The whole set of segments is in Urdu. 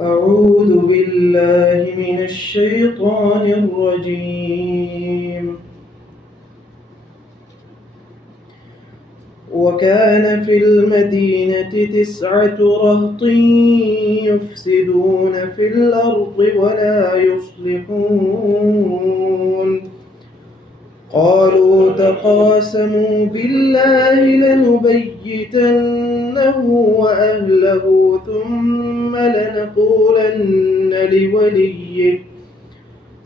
أعوذ بالله من الشيطان الرجيم. وكان في المدينة 9 رهط يفسدون في الأرض ولا يصلحون. قالوا تقاسموا بالله لنبيتنه وأهله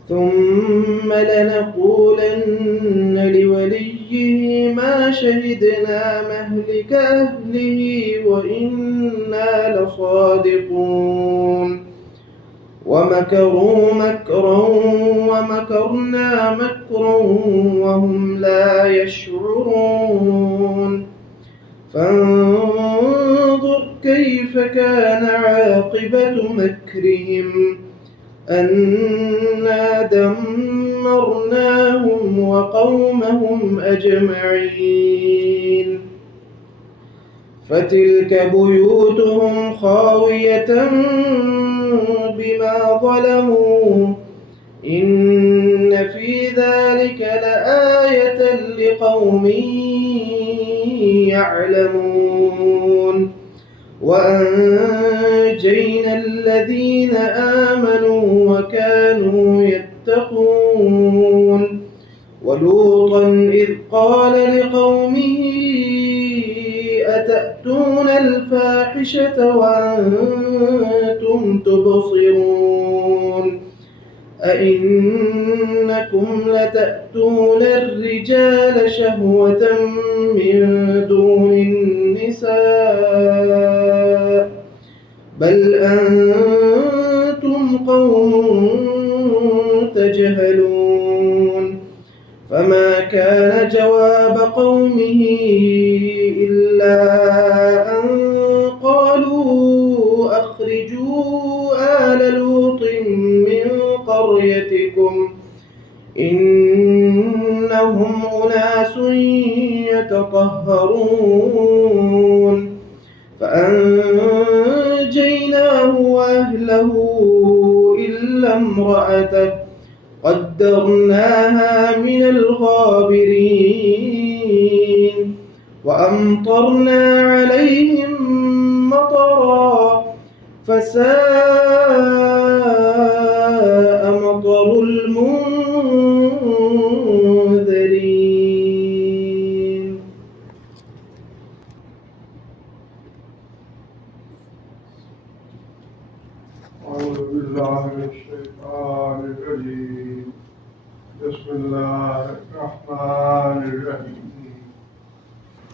ثم لنقولن لوليه ما شهدنا مهلك أهله وإنا لصادقون. ومكروا مكرا ومكرنا مكرا وهم لا يشعرون. فانظر كيف كان عاقبة مكرهم أنا دمرناهم وقومهم أجمعين. فتلك بيوتهم خاوية بما ظلموا إن في ذلك لآية لقوم يعلمون. وأنجينا الذين آمنوا وكانوا يتقون. ولوطا إذ قال لقومه أتأتون الفاحشة وأنتم تبصرون أئنكم لتأتون الرجال شهوة من دون النساء بل أنتم قوم تجهلون. فما كان جواب قومه إلا أن قالوا أخرجوا آل لوط من قريتكم إنهم أناس يتطهرون. فأنجيناه وأهله إلا امرأته قدرناها من الغابرين. وأمطرنا عليهم مطرا فساء مطر المنذرين. أعوذ بالله من الشيطان الرجيم. بسم الله الرحمن الرحيم.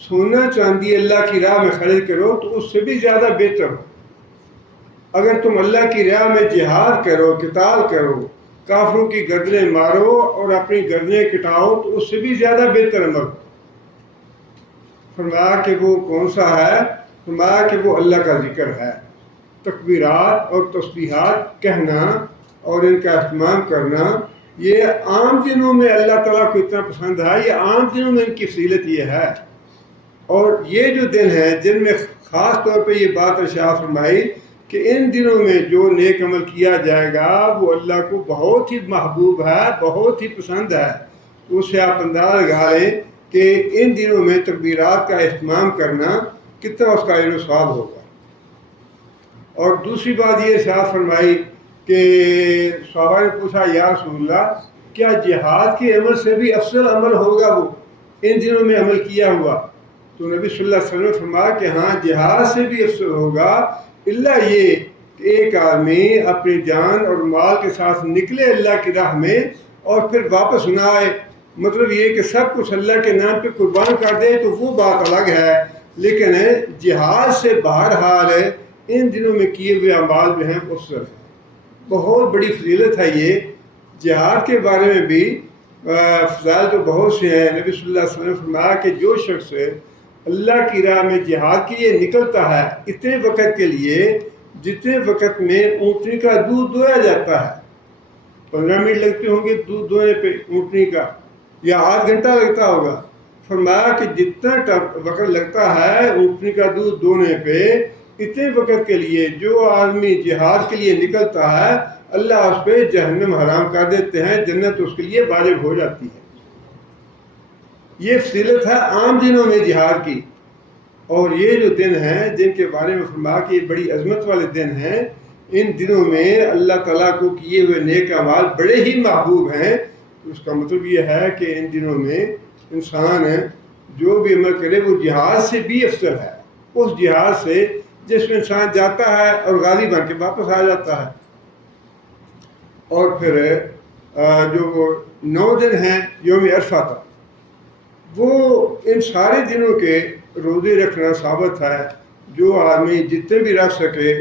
سونا چاندی اللہ کی راہ میں خرچ کرو تو اس سے بھی زیادہ بہتر ہو۔ اگر تم اللہ کی راہ میں جہاد کرو، قتال کرو، کافروں کی گردنیں مارو اور اپنی گردنیں کٹاؤ تو اس سے بھی زیادہ بہتر عمل ہو۔ فرمایا کہ وہ کون سا ہے؟ فرمایا کہ وہ اللہ کا ذکر ہے، تکبیرات اور تسبیحات کہنا اور ان کا اہتمام کرنا۔ یہ عام دنوں میں اللہ تعالیٰ کو اتنا پسند ہے، یہ عام دنوں میں ان کی فضیلت یہ ہے۔ اور یہ جو دن ہیں جن میں خاص طور پہ یہ بات ارشاد فرمائی کہ ان دنوں میں جو نیک عمل کیا جائے گا وہ اللہ کو بہت ہی محبوب ہے، بہت ہی پسند ہے۔ تو اس سے آپ اندازہ لگا لیں کہ ان دنوں میں تکبیرات کا اہتمام کرنا کتنا اس کا اجر و ثواب ہوگا۔ اور دوسری بات یہ ارشاد فرمائی کہ صحابہ نے پوچھا یا رسول اللہ کیا جہاد کے عمل سے بھی افضل عمل ہوگا وہ ان دنوں میں عمل کیا ہوا؟ تو نبی صلی اللہ علیہ وسلم نے فرمایا کہ ہاں جہاد سے بھی افضل ہوگا، الا یہ کہ ایک آدمی اپنی جان اور مال کے ساتھ نکلے اللہ کی راہ میں اور پھر واپس نہ آئے، مطلب یہ کہ سب کچھ اللہ کے نام پہ قربان کر دے تو وہ بات الگ ہے، لیکن جہاد سے بہرحال ان دنوں میں کیے ہوئے اعمال جو ہیں افضل ہیں۔ بہت بڑی فضیلت ہے یہ۔ جہاد کے بارے میں بھی فضائل تو بہت سے ہیں۔ نبی صلی اللہ علیہ وسلم نے فرمایا کہ جو شخص اللہ کی راہ میں جہاد کے لیے نکلتا ہے اتنے وقت کے لیے جتنے وقت میں اونٹنی کا دودھ دویا جاتا ہے، 15 منٹ لگتے ہوں گے دودھ دونے پہ اونٹنی کا، یا آدھ گھنٹہ لگتا ہوگا۔ فرمایا کہ جتنا وقت لگتا ہے اونٹنی کا دودھ دونے پہ، اتنے وقت کے لیے جو آدمی جہاد کے لیے نکلتا ہے اللہ اس پہ جہنم حرام کر دیتے ہیں، جنت اس کے لیے واجب ہو جاتی ہے۔ یہ فضیلت ہے عام دنوں میں جہاد کی۔ اور یہ جو دن ہیں جن کے بارے میں فرمایا کہ یہ بڑی عظمت والے دن ہیں، ان دنوں میں اللہ تعالیٰ کو کیے ہوئے نیک اعمال بڑے ہی محبوب ہیں۔ تو اس کا مطلب یہ ہے کہ ان دنوں میں انسان جو بھی عمل کرے وہ جہاد سے بھی افضل ہے، اس جہاد سے جس میں انسان جاتا ہے اور غازی بن کے واپس آ جاتا ہے۔ اور پھر جو 9 دن ہیں یوم عرفہ تک، وہ ان سارے دنوں کے روزے رکھنا ثابت ہے۔ جو آدمی جتنے بھی رکھ سکے،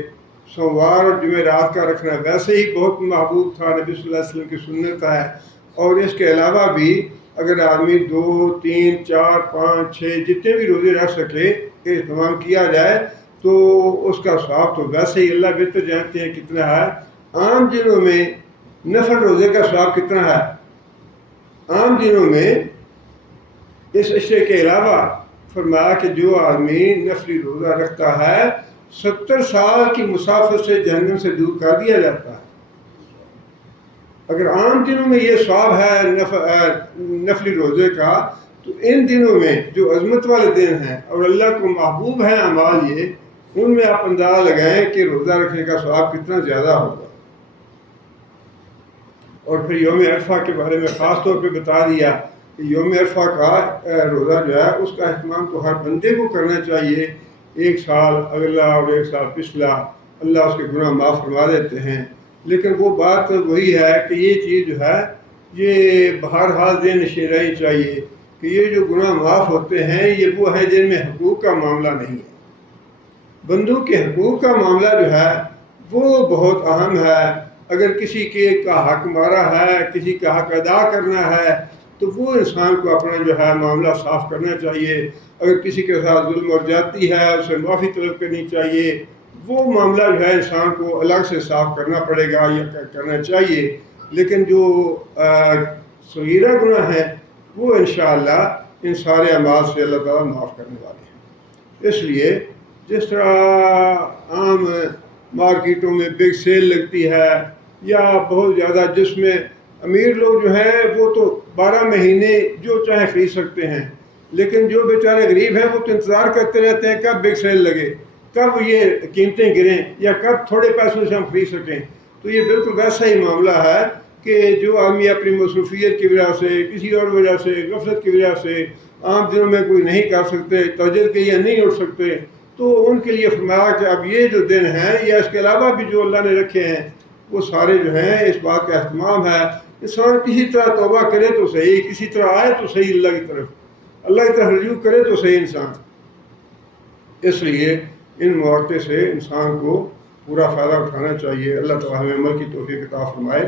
سوموار اور جمعرات کا رکھنا ویسے ہی بہت محبوب تھا، نبی صلی اللہ علیہ وسلم کی سنت ہے۔ اور اس کے علاوہ بھی اگر آدمی 2، 3، 4، 5، 6 جتنے بھی روزے رکھ سکے اہتمام کیا جائے تو اس کا ثواب تو ویسے ہی اللہ بہتر جانتے ہیں کتنا ہے۔ عام دنوں میں نفل روزے کا ثواب کتنا ہے؟ عام دنوں میں اس اشیاء کے علاوہ فرمایا کہ جو آدمی نفلی روزہ رکھتا ہے 70 سال کی مسافت سے جہنم سے دور کر دیا جاتا ہے۔ اگر عام دنوں میں یہ ثواب ہے نفلی روزے کا، تو ان دنوں میں جو عظمت والے دن ہیں اور اللہ کو محبوب ہیں اعمال یہ، ان میں آپ اندازہ لگائیں کہ روزہ رکھنے کا ثواب کتنا زیادہ ہوگا۔ اور پھر یوم عرفہ کے بارے میں خاص طور پہ بتا دیا کہ یوم عرفہ کا روزہ جو ہے اس کا اہتمام تو ہر بندے کو کرنا چاہیے۔ ایک سال اگلا اور ایک سال پچھلا اللہ اس کے گناہ معاف فرما دیتے ہیں، لیکن وہ بات وہی ہے کہ یہ چیز جو ہے یہ بہرحال ذہن نشین رہنی چاہیے کہ یہ جو گناہ معاف ہوتے ہیں یہ وہ ہیں جن میں حقوق کا معاملہ نہیں ہے۔ بندوں کے حقوق کا معاملہ جو ہے وہ بہت اہم ہے۔ اگر کسی کا حق مارا ہے، کسی کا حق ادا کرنا ہے تو وہ انسان کو اپنا جو ہے معاملہ صاف کرنا چاہیے۔ اگر کسی کے ساتھ ظلم اور زیادتی ہے اسے معافی طلب کرنی چاہیے۔ وہ معاملہ جو ہے انسان کو الگ سے صاف کرنا پڑے گا یا کرنا چاہیے۔ لیکن جو صغیرہ گناہ ہیں وہ انشاءاللہ ان سارے اعمال سے اللہ تعالیٰ معاف کرنے والے ہیں۔ اس لیے جس طرح عام مارکیٹوں میں بگ سیل لگتی ہے یا بہت زیادہ، جس میں امیر لوگ جو ہیں وہ تو 12 مہینے جو چاہے خرید سکتے ہیں، لیکن جو بیچارے غریب ہیں وہ تو انتظار کرتے رہتے ہیں کب بگ سیل لگے، کب یہ قیمتیں گریں یا کب تھوڑے پیسوں سے ہم خرید سکیں۔ تو یہ بالکل ویسا ہی معاملہ ہے کہ جو آدمی اپنی مصروفیت کی وجہ سے، کسی اور وجہ سے، غفلت کی وجہ سے عام دنوں میں کوئی نہیں کر سکتے، تہجد کے لیے نہیں اٹھ سکتے، تو ان کے لیے فرمایا کہ اب یہ جو دن ہیں یا اس کے علاوہ بھی جو اللہ نے رکھے ہیں وہ سارے جو ہیں اس بات کا اہتمام ہے انسان کسی طرح توبہ کرے تو صحیح، کسی طرح آئے تو صحیح اللہ کی طرف۔ اللہ کی طرف رجوع کرے تو صحیح انسان. اس لیے ان مواقع سے انسان کو پورا فائدہ اٹھانا چاہیے. اللہ تعالیٰ ہمیں عمل کی توفیق عطا فرمائے.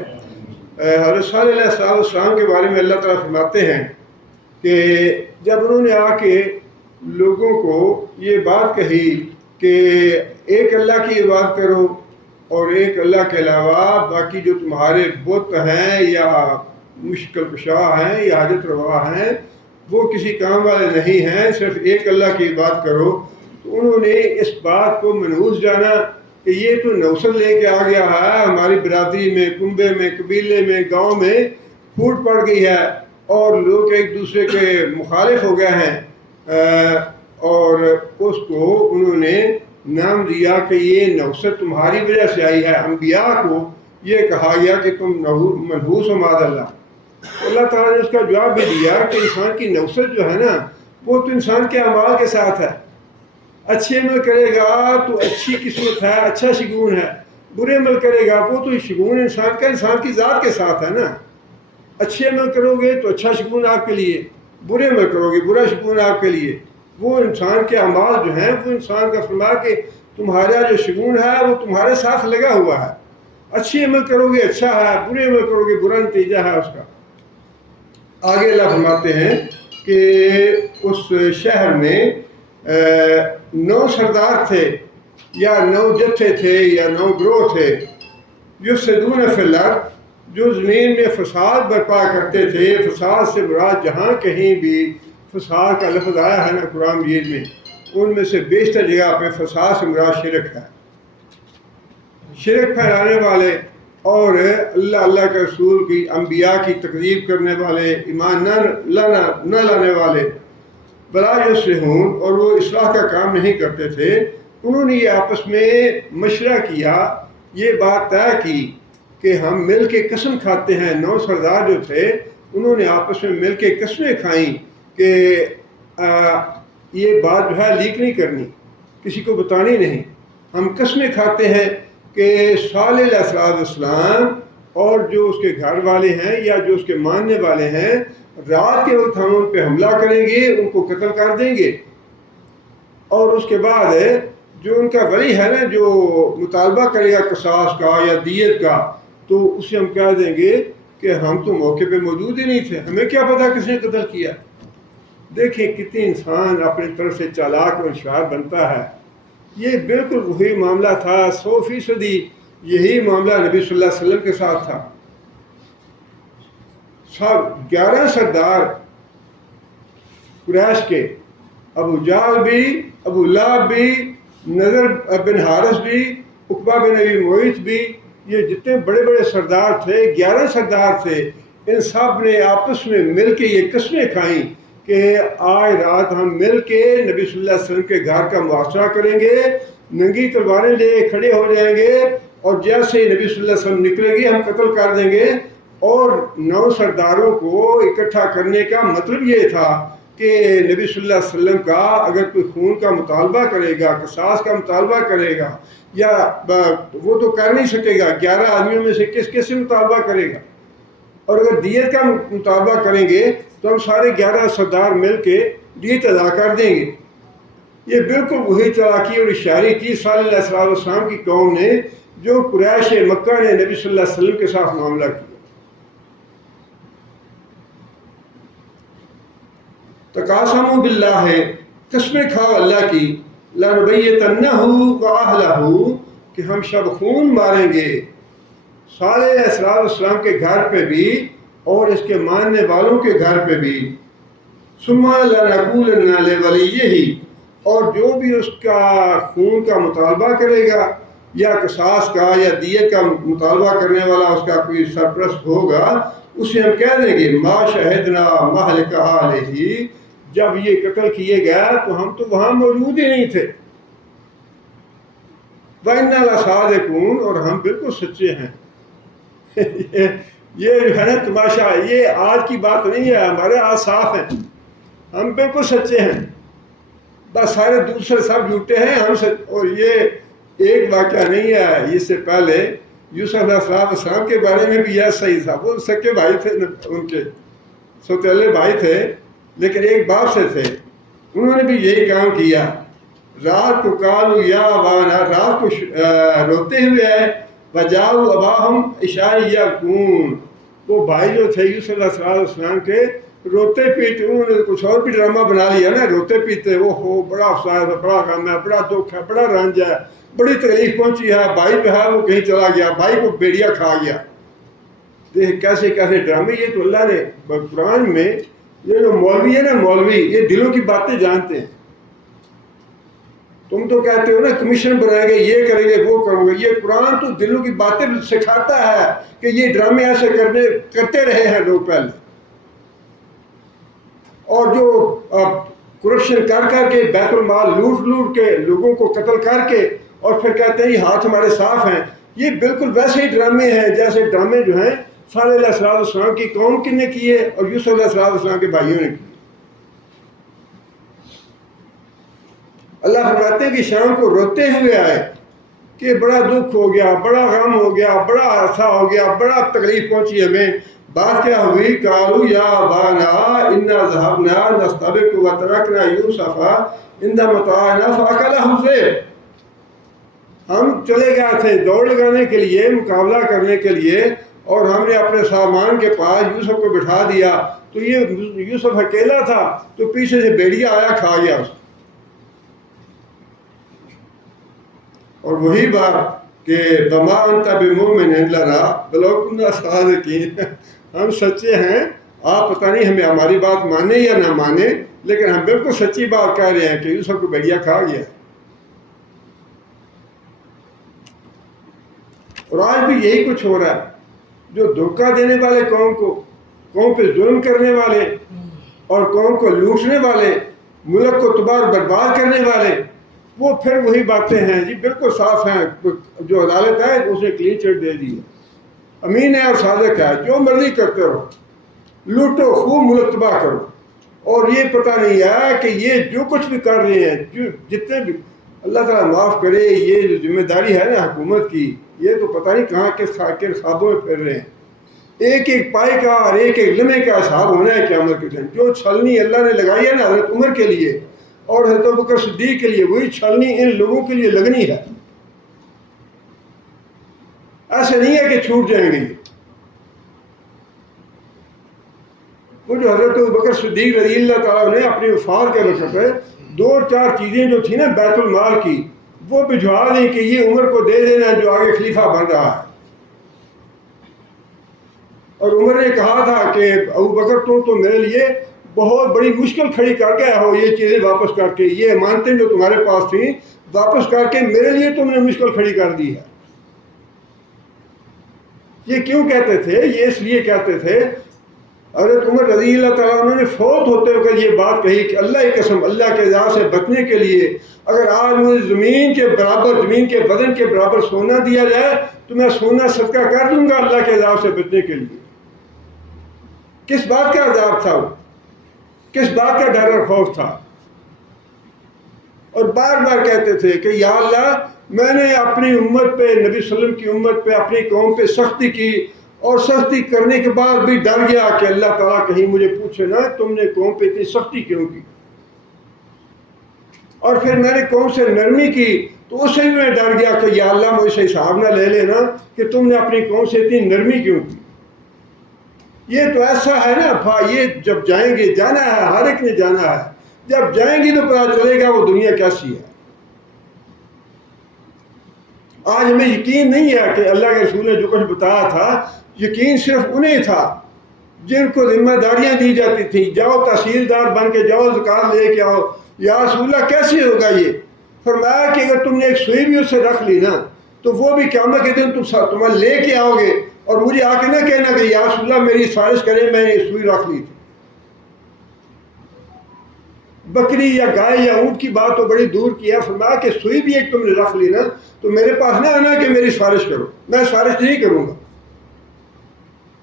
حضرت صالح علیہ السلام کے بارے میں اللہ تعالیٰ فرماتے ہیں کہ جب انہوں نے آ کے لوگوں کو یہ بات کہی کہ ایک اللہ کی عبادت کرو اور ایک اللہ کے علاوہ باقی جو تمہارے بت ہیں یا مشکل کشا ہیں یا حاجت روا ہیں وہ کسی کام والے نہیں ہیں، صرف ایک اللہ کی عبادت کرو. تو انہوں نے اس بات کو منحوس جانا کہ یہ تو نوسل لے کے آ گیا ہے، ہماری برادری میں، کنبے میں، قبیلے میں، گاؤں میں پھوٹ پڑ گئی ہے اور لوگ ایک دوسرے کے مخالف ہو گئے ہیں، اور اس کو انہوں نے نام دیا کہ یہ نوست تمہاری وجہ سے آئی ہے. انبیاء کو یہ کہا گیا کہ تم منحوس ہو معاذ اللہ. اللہ تعالیٰ نے اس کا جواب بھی دیا کہ انسان کی نوست جو ہے نا وہ تو انسان کے اعمال کے ساتھ ہے. اچھے عمل کرے گا تو اچھی قسمت ہے، اچھا شگون ہے. برے عمل کرے گا وہ تو شگون انسان کا انسان کی ذات کے ساتھ ہے نا. اچھے عمل کرو گے تو اچھا شگون آپ کے لیے، برے عمل کرو گے برا شگون آپ کے لیے. وہ انسان کے اعمال جو ہیں وہ انسان کا فرما کہ تمہارا جو شگون ہے وہ تمہارے ساتھ لگا ہوا ہے. اچھے عمل کرو گے اچھا ہے، برے عمل کرو گے برا نتیجہ ہے اس کا. آگے اللہ فرماتے ہیں کہ اس شہر میں 9 سردار تھے یا 9 جتھے تھے یا 9 گروہ تھے، یفسدون فی الارض، جو زمین میں فساد برپا کرتے تھے. فساد سے مراد جہاں کہیں بھی فساد کا لفظ آیا ہے نا قرآن مجید میں، ان میں سے بیشتر جگہ پہ فساد سے مراد شرک ہے. شرک پھیلانے والے اور اللہ کے رسول کی انبیاء کی تکذیب کرنے والے، ایمان نہ لانے والے، بلا یصلحون، اور وہ اصلاح کا کام نہیں کرتے تھے. انہوں نے یہ آپس میں مشورہ کیا، یہ بات طے کی کہ ہم مل کے قسم کھاتے ہیں. 9 سردار جو تھے انہوں نے آپس میں مل کے قسمیں کھائیں کہ یہ بات جو ہے لیک نہیں کرنی، کسی کو بتانی نہیں. ہم قسمیں کھاتے ہیں کہ صالح علیہ السلام اور جو اس کے گھر والے ہیں یا جو اس کے ماننے والے ہیں رات کے وقت ہم ان پہ حملہ کریں گے، ان کو قتل کر دیں گے، اور اس کے بعد جو ان کا ولی ہے نا جو مطالبہ کرے گا قصاص کا یا دیت کا، تو اسے ہم کہہ دیں گے کہ ہم تو موقع پہ موجود ہی نہیں تھے، ہمیں کیا پتا کس نے قتل کیا. دیکھیں کتنی انسان اپنی طرف سے چالاک اور ہوشیار بنتا ہے. یہ بالکل وہی معاملہ تھا، 100% یہی معاملہ نبی صلی اللہ علیہ وسلم کے ساتھ تھا. سب 11 سردار قریش کے، ابو جہل بھی، ابو لہب بھی، نضر بن حارث بھی، عقبہ بن ابی معیط بھی، یہ جتنے بڑے بڑے سردار تھے 11 سردار تھے. ان سب نے آپس میں مل کے یہ قسمیں کھائیں کہ آج رات ہم مل کے نبی صلی اللہ علیہ وسلم کے گھر کا محاصرہ کریں گے، ننگی تلواریں لے کھڑے ہو جائیں گے، اور جیسے ہی نبی صلی اللہ علیہ وسلم نکلیں گے ہم قتل کر دیں گے. اور 9 سرداروں کو اکٹھا کرنے کا مطلب یہ تھا کہ نبی صلی اللہ علیہ وسلم کا اگر کوئی خون کا مطالبہ کرے گا، قصاص کا مطالبہ کرے گا، یا وہ تو کر نہیں سکے گا، 11 آدمیوں میں سے کس سے مطالبہ کرے گا. اور اگر دیت کا مطالبہ کریں گے تو ہم سارے 11 سردار مل کے دیت ادا کر دیں گے. یہ بالکل وہی چالاکی اور اشاری کی صلی اللہ علیہ وسلم کی قوم نے جو قریش مکہ نے نبی صلی اللہ علیہ وسلم کے ساتھ معاملہ کیا. تقاسموا باللہ، قسمیں کھاؤ اللہ کی، لنبیتنہ واہلہ، کہ ہم شب خون ماریں گے صالح علیہ السلام کے گھر پہ بھی اور اس کے ماننے والوں کے گھر پہ بھی. ثم لنقولن لولیہ، اور جو بھی اس کا خون کا مطالبہ کرے گا یا قصاص کا یا دیت کا مطالبہ کرنے والا اس کا کوئی سرپرست ہوگا، اسے ہم کہہ دیں گے ما شہدنا مہلک اہلہ، جب یہ قتل کیے گیا تو ہم تو وہاں موجود ہی نہیں تھے. وَإِنَّا لَصَادِقُونَ، اور ہم بالکل سچے ہیں. یہ جو ہے نا تماشا، یہ آج کی بات نہیں ہے، ہمارے ہاتھ صاف ہیں، ہم بالکل سچے ہیں. بس سارے دوسرے سب جھوٹے ہیں، ہم اور یہ ایک واقعہ نہیں ہے. اس سے پہلے یوسف علیہ السلام کے بارے میں بھی یہ صحیح تھا. وہ سکے بھائی تھے، ان کے سوتیلے بھائی تھے، لیکن ایک باپ سے تھے، انہوں نے بھی یہی کام کیا. رات کو کالو یا ابانا، رات کو روتے ہوئے آئے. وجاؤ اباہم عشاء یبکون، وہ بھائی جو تھے یوسف علیہ السلام کے، روتے پیتے. انہوں نے کچھ اور بھی ڈرامہ بنا لیا نا، روتے پیتے. وہ ہو بڑا افسوس ہے، بڑا غم ہے، بڑا دکھ ہے، بڑا رنج ہے، بڑی تکلیف پہنچی ہے. بھائی جو ہے وہ کہیں چلا گیا، بھائی کو بیڑیا کھا گیا. دیکھ کیسے کیسے ڈرامے. یہ تو اللہ نے قرآن میں، یہ جو مولوی ہے نا، مولوی یہ دلوں کی باتیں جانتے ہیں. تم تو کہتے ہو نا کمیشن بنائیں گے، یہ کریں گے، وہ کریں گے. یہ قرآن تو دلوں کی باتیں سکھاتا ہے کہ یہ ڈرامے ایسے کرتے رہے ہیں لوگ پہلے. اور جو کرپشن کر کے، بیت المال لوٹ کے، لوگوں کو قتل کر کے، اور پھر کہتے ہیں یہ ہاتھ ہمارے صاف ہیں. یہ بالکل ویسے ہی ڈرامے ہیں جیسے ڈرامے جو ہیں صالح علیہ السلام کی قوم نے کیے اور یوسف علیہ السلام کے بھائیوں نے کیے. اللہ فرماتے ہیں کہ شام کو روتے ہوئے آئے کہ بڑا دکھ ہو گیا، بڑا غم ہو گیا، بڑا ایسا ہو گیا، بڑا تکلیف پہنچی ہمیں. بات کیا ہوئی؟ قالوا یا ابانا انا ذهبنا نستبق وتركنا يوسف عند متاعنا فاكله الذئب. ہم چلے گئے تھے دوڑ لگانے کے لیے، مقابلہ کرنے کے لیے، اور ہم نے اپنے سامان کے پاس یوسف کو بٹھا دیا. تو یہ یوسف اکیلا تھا تو پیچھے سے بھیڑیا آیا، کھا گیا اس کو. اور وہی بات کہ بما انت بمؤمن لنا ولو كنا صادقین، ہم سچے ہیں، آپ پتہ نہیں ہمیں ہماری بات مانے یا نہ مانے، لیکن ہم بالکل سچی بات کہہ رہے ہیں کہ یوسف کو بھیڑیا کھا گیا. اور آج بھی یہی کچھ ہو رہا ہے. جو دھوکہ دینے والے قوم پہ ظلم کرنے والے اور قوم کو لوٹنے والے، ملک کو تباہ و برباد کرنے والے، وہ پھر وہی باتیں ہیں جی بالکل صاف ہیں. جو عدالت ہے اسے کلین چٹ دے دی ہے، امین ہے اور صادق ہے، جو مرضی کرتے رہو، لوٹو خوب، ملک تباہ کرو. اور یہ پتہ نہیں ہے کہ یہ جو کچھ بھی کر رہے ہیں، جو جتنے بھی، اللہ تعالیٰ معاف کرے، یہ جو ذمہ داری ہے نا حکومت کی، یہ تو پتہ نہیں کہاں کے خوابوں میں پھر رہے ہیں. ایک ایک پائی کا اور ایک ایک لمحے کا حساب ہونا ہے قیامت کے دن. جو چھلنی اللہ نے لگائی ہے نا حضرت عمر کے لیے اور حضرت ابوبکر صدیق کے لیے، وہی چھلنی ان لوگوں کے لیے لگنی ہے. ایسے نہیں ہے کہ چھوٹ جائیں گے. وہ جو حضرت ابوبکر صدیق رضی اللہ تعالیٰ نے اپنی وفات کے وقت پہ 2-4 چیزیں جو تھیں نا بیت المال کی، وہ بھجوا دیں کہ یہ عمر کو دے دینا جو آگے خلیفہ بن رہا ہے. اور عمر نے کہا تھا کہ ابوبکر تم تو میرے لیے بہت بڑی مشکل کھڑی کر کے ہو، یہ چیزیں واپس کر کے، یہ امانتیں جو تمہارے پاس تھیں واپس کر کے میرے لیے تم نے مشکل کھڑی کر دی ہے. یہ کیوں کہتے تھے؟ یہ اس لیے کہتے تھے، حضرت عمر رضی اللہ تعالیٰ انہوں نے فوت ہوتے ہوئے یہ بات کہی کہ اللہ کی قسم، اللہ کے عذاب سے بچنے کے لیے اگر آج مجھے زمین کے برابر، زمین کے بدن کے برابر سونا دیا جائے تو میں سونا صدقہ کر دوں گا اللہ کے عذاب سے بچنے کے لیے. کس بات کا عذاب تھا وہ؟ کس بات کا ڈر اور خوف تھا؟ اور بار بار کہتے تھے کہ یا اللہ، میں نے اپنی امت پہ، نبی صلی اللہ علیہ وسلم کی امت پہ، اپنی قوم پہ سختی کی، اور سختی کرنے کے بعد بھی ڈر گیا کہ اللہ تعالیٰ کہیں مجھے پوچھے نا تم نے قوم پہ اتنی سختی کیوں کی. اور پھر میں نے قوم سے نرمی کی تو اسے بھی میں ڈر گیا کہ یا اللہ مجھ سے حساب نہ لے لینا کہ تم نے اپنی قوم سے اتنی نرمی کیوں کی. یہ تو ایسا ہے نا، یہ جب جائیں گے، جانا ہے، ہر ایک نے جانا ہے، جب جائیں گے تو پتہ چلے گا وہ دنیا کیسی ہے. آج ہمیں یقین نہیں ہے کہ اللہ کے رسول نے جو کچھ بتایا تھا، یقین صرف انہیں تھا جن کو ذمہ داریاں دی جاتی تھیں، جاؤ تحصیلدار بن کے جاؤ، زکوٰۃ لے کے آؤ. یا رسول اللہ کیسے ہوگا یہ؟ فرمایا کہ اگر تم نے ایک سوئی بھی اس سے رکھ لی نا تو وہ بھی قیامت کے دن تمہیں لے کے آؤ گے، اور مجھے آ کے نہ کہنا کہ یا رسول اللہ میری سفارش کریں، میں نے ایک سوئی رکھ لی تھی. بکری یا گائے یا اونٹ کی بات تو بڑی دور کی ہے. فرمایا کہ سوئی بھی ایک تم نے رکھ لی نا تو میرے پاس نہ آنا کہ میری سفارش کرو، میں سفارش نہیں کروں گا.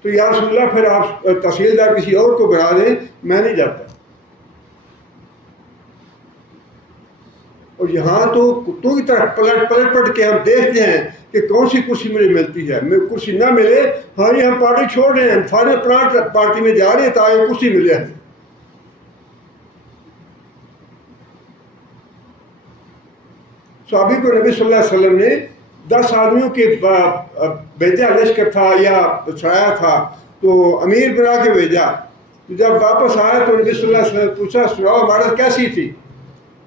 تو یا رسول اللہ پھر آپ تحصیلدار کسی اور کو بنا دیں، میں نہیں جاتا. اور یہاں تو کتوں کی طرح پلٹ کے ہم دیکھتے ہیں کہ کون سی کرسی مجھے ملتی ہے. میں کرسی نہ ملے، ہاں یہ ہم پارٹی چھوڑ رہے ہیں، فارغ پلانٹ پارٹی میں جا رہے ہیں تاکہ کرسی ملے. صحابی کو نبی صلی اللہ علیہ وسلم نے 10 آدمیوں کے بھیجا لشکر تھا یا چھایا تھا، تو امیر بنا کے بھیجا. تو جب واپس آیا تو نبی صلی اللہ علیہ وسلم نے پوچھا سناؤ عمارت کیسی تھی؟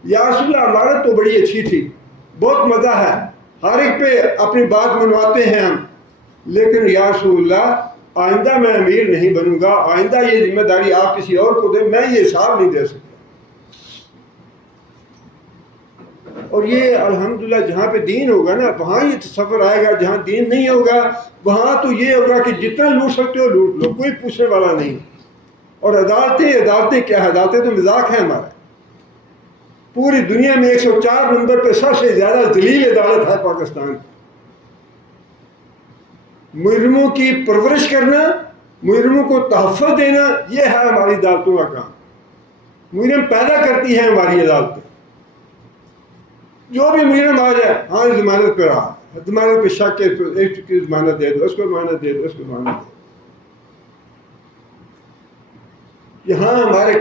یا رسول اللہ عمارت تو بڑی اچھی تھی، بہت مزہ ہے، ہر ایک پہ اپنی بات منواتے ہیں ہم، لیکن یا رسول اللہ آئندہ میں امیر نہیں بنوں گا، آئندہ یہ ذمہ داری آپ کسی اور کو دیں، میں یہ حساب نہیں دے سکتا. اور یہ الحمدللہ جہاں پہ دین ہوگا نا وہاں یہ تصور آئے گا، جہاں دین نہیں ہوگا وہاں تو یہ ہوگا کہ جتنا لوٹ سکتے ہو لوٹ لو، کوئی پوچھنے والا نہیں. اور عدالتیں کیا ہے؟ عدالتیں تو مذاق ہے ہمارا. پوری دنیا میں 104 نمبر پہ سب سے زیادہ ذلیل عدالت ہے پاکستان. مجرموں کی پرورش کرنا، مجرموں کو تحفظ دینا، یہ ہے ہماری عدالتوں کا کام. مجرم پیدا کرتی ہے ہماری عدالتیں. جو بھی مجرم آ جائے، ہاں ضمانت پہ رہا، ضمانت پہ شک ہے، ایک کی ضمانت دے دو، اس کو ضمانت دے دو، اس کو ضمانت دے دو. یہاں ہمارے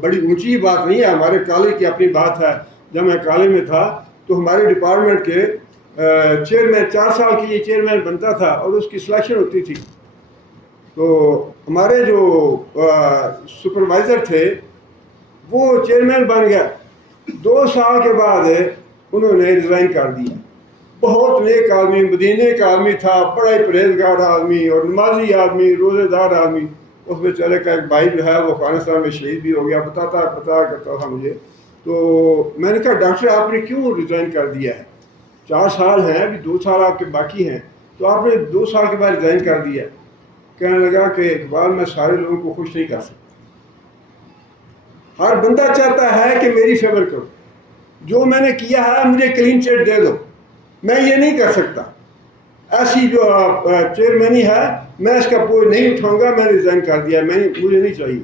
بڑی اونچی بات نہیں ہے، ہمارے کالج کی اپنی بات ہے. جب میں کالج میں تھا تو ہمارے ڈپارٹمنٹ کے چیئرمین 4 سال کے لیے چیئرمین بنتا تھا اور اس کی سلیکشن ہوتی تھی. تو ہمارے جو سپروائزر تھے وہ چیئرمین بن گیا. 2 سال کے بعد انہوں نے ریزائن کر دیا. بہت نیک آدمی، مدینے کا آدمی تھا، بڑا ہی پرہیزگار آدمی اور نمازی آدمی، روزے دار آدمی. اس بیچارے کا ایک بھائی جو ہے وہ افغانستان میں شہید بھی ہو گیا، پتا کرتا تھا مجھے. تو میں نے کہا ڈاکٹر آپ نے کیوں ریزائن کر دیا ہے؟ 4 سال ہیں، ابھی 2 سال آپ کے باقی ہیں، تو آپ نے 2 سال کے بعد ریزائن کر دیا. کہنے لگا کہ اقبال میں سارے لوگوں کو خوش نہیں کر سکتا. ہر بندہ چاہتا ہے کہ میری فیور کرو، جو میں نے کیا ہے مجھے کلین چٹ دے دو. میں یہ نہیں کر سکتا، ایسی جو چیئرمینی ہے میں اس کا بوجھ نہیں اٹھاؤں گا، میں نے ریزائن کر دیا، مجھے نہیں چاہیے.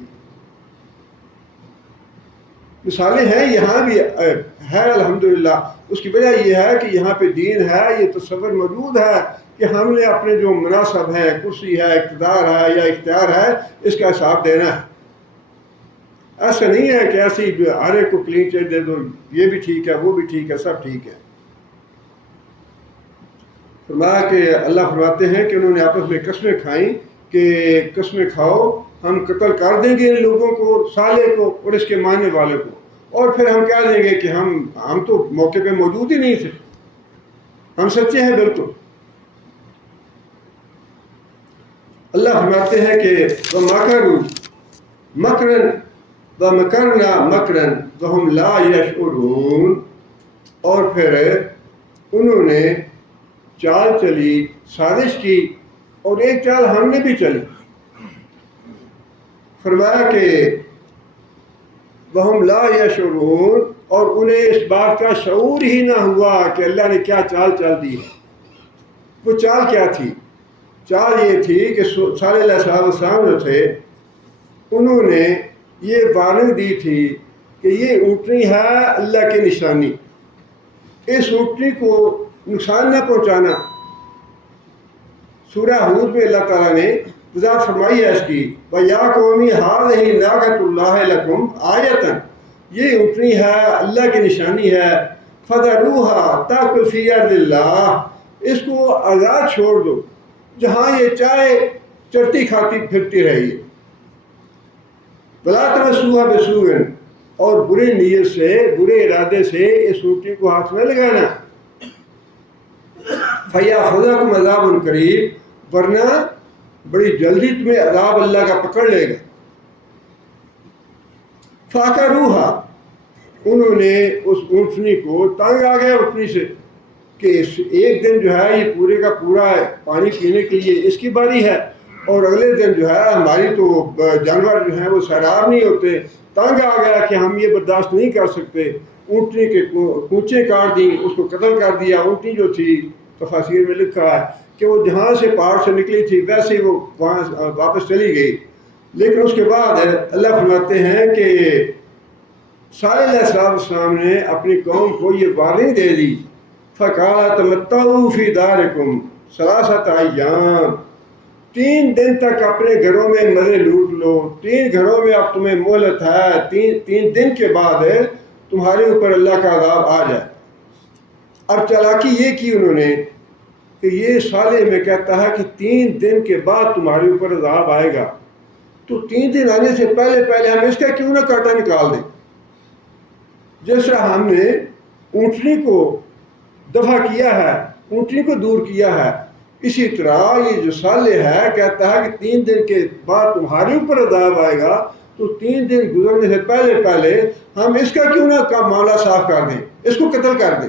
مثالیں ہیں یہاں بھی ہے الحمدللہ. اس کی وجہ یہ ہے کہ یہاں پہ دین ہے، یہ تصور موجود ہے کہ ہم نے اپنے جو مناصب ہیں، کرسی ہے، اقتدار ہے یا اختیار ہے، اس کا حساب دینا ہے. ایسا نہیں ہے کہ ایسی ہر ایک کو کلین چٹ دے دو، یہ بھی ٹھیک ہے، وہ بھی ٹھیک ہے، سب ٹھیک ہے. فرمایا کہ اللہ فرماتے ہیں کہ انہوں نے آپس میں قسمیں کھائیں کہ قسمیں کھاؤ، ہم قتل کر دیں گے ان لوگوں کو، صالح کو اور اس کے ماننے والے کو، اور پھر ہم کہہ دیں گے کہ ہم تو موقع پہ موجود ہی نہیں تھے، ہم سچے ہیں بالکل. اللہ فرماتے ہیں کہ وَمَكَرُوا مَكْرًا وَمَكَرْنَا مَكْرًا وَهُمْ لَا يَشْعُرُونَ. اور پھر انہوں نے چال چلی، سازش کی، اور ایک چال ہم نے بھی چلی. فرمایا کہ وَهُمْ لَا يَشْعُرُونَ، اور انہیں اس بات کا شعور ہی نہ ہوا کہ اللہ نے کیا چال چل دی ہے. وہ چال کیا تھی؟ چال یہ تھی کہ صالح علیہ السلام جو تھے انہوں نے یہ وارننگ دی تھی کہ یہ اونٹنی ہے اللہ کی نشانی، اس اونٹنی کو نقصان نہ پہنچانا. سورہ ہود میں اللہ تعالیٰ نے وضاحت فرمائی ہے اس کی، وَيَا قَوْمِ هَٰذِهِ نَاقَةُ اللَّهِ لَكُمْ آیَةً، یہ اونٹنی ہے اللہ کی نشانی ہے، فَذَرُوهَا تَأْكُلْ فِي أَرْضِ اللَّهِ، اس کو آزاد چھوڑ دو، جہاں یہ چاہے چرتی کھاتی پھرتی رہی. وَلَا تَمَسُّوهَا بِسُوءٍ، اور برے نیت سے، برے ارادے سے اس اونٹنی کو ہاتھ میں لگانا. فَيَأْخُذَكُمْ عَذَابٌ قَرِيبٌ، ورنہ بڑی جلدی تمہیں عذاب اللہ کا پکڑ لے گا. فَعَقَرُوهَا، انہوں نے اس اونٹنی کو، تنگ آ گئے اونٹنی سے کہ ایک دن جو ہے یہ پورے کا پورا پانی پینے کے لیے اس کی باری ہے، اور اگلے دن جو ہے ہماری تو جانور جو ہیں وہ سیراب نہیں ہوتے. تنگ آ گیا کہ ہم یہ برداشت نہیں کر سکتے، اونٹنی کے کونچیں کاٹ دی، اس کو قتل کر دیا. اونٹنی جو تھی تفاسیر میں لکھا ہے کہ وہ جہاں سے پہاڑ سے نکلی تھی ویسے ہی وہ وہاں واپس چلی گئی. لیکن اس کے بعد اللہ فرماتے ہیں کہ صالح علیہ السلام نے اپنی قوم کو یہ وارننگ دے دی، فَقَالَ تَمَتَّعُوا فِي دَارِكُمْ ثَلَاثَةَ أَيَّامٍ، 3 دن تک اپنے گھروں میں مزے لوٹ لو، 3 گھروں میں اب تمہیں مہلت ہے، 3 دن کے بعد تمہارے اوپر اللہ کا عذاب آ جائے. اب چالاکی یہ کی انہوں نے کہ یہ صالح میں کہتا ہے کہ 3 دن کے بعد تمہارے اوپر عذاب آئے گا، تو 3 دن آنے سے پہلے پہلے ہم اس کا کیوں نہ کانٹا نکال دیں؟ جس طرح ہم نے اونٹنی کو دفع کیا ہے، اونٹنی کو دور کیا ہے، اسی طرح یہ جو صالح ہے کہتا ہے کہ 3 دن کے بعد تمہارے اوپر عذاب آئے گا، تو 3 دن گزرنے سے پہلے پہلے ہم اس کا کیوں نہ معاملہ صاف کر دیں، اس کو قتل کر دیں۔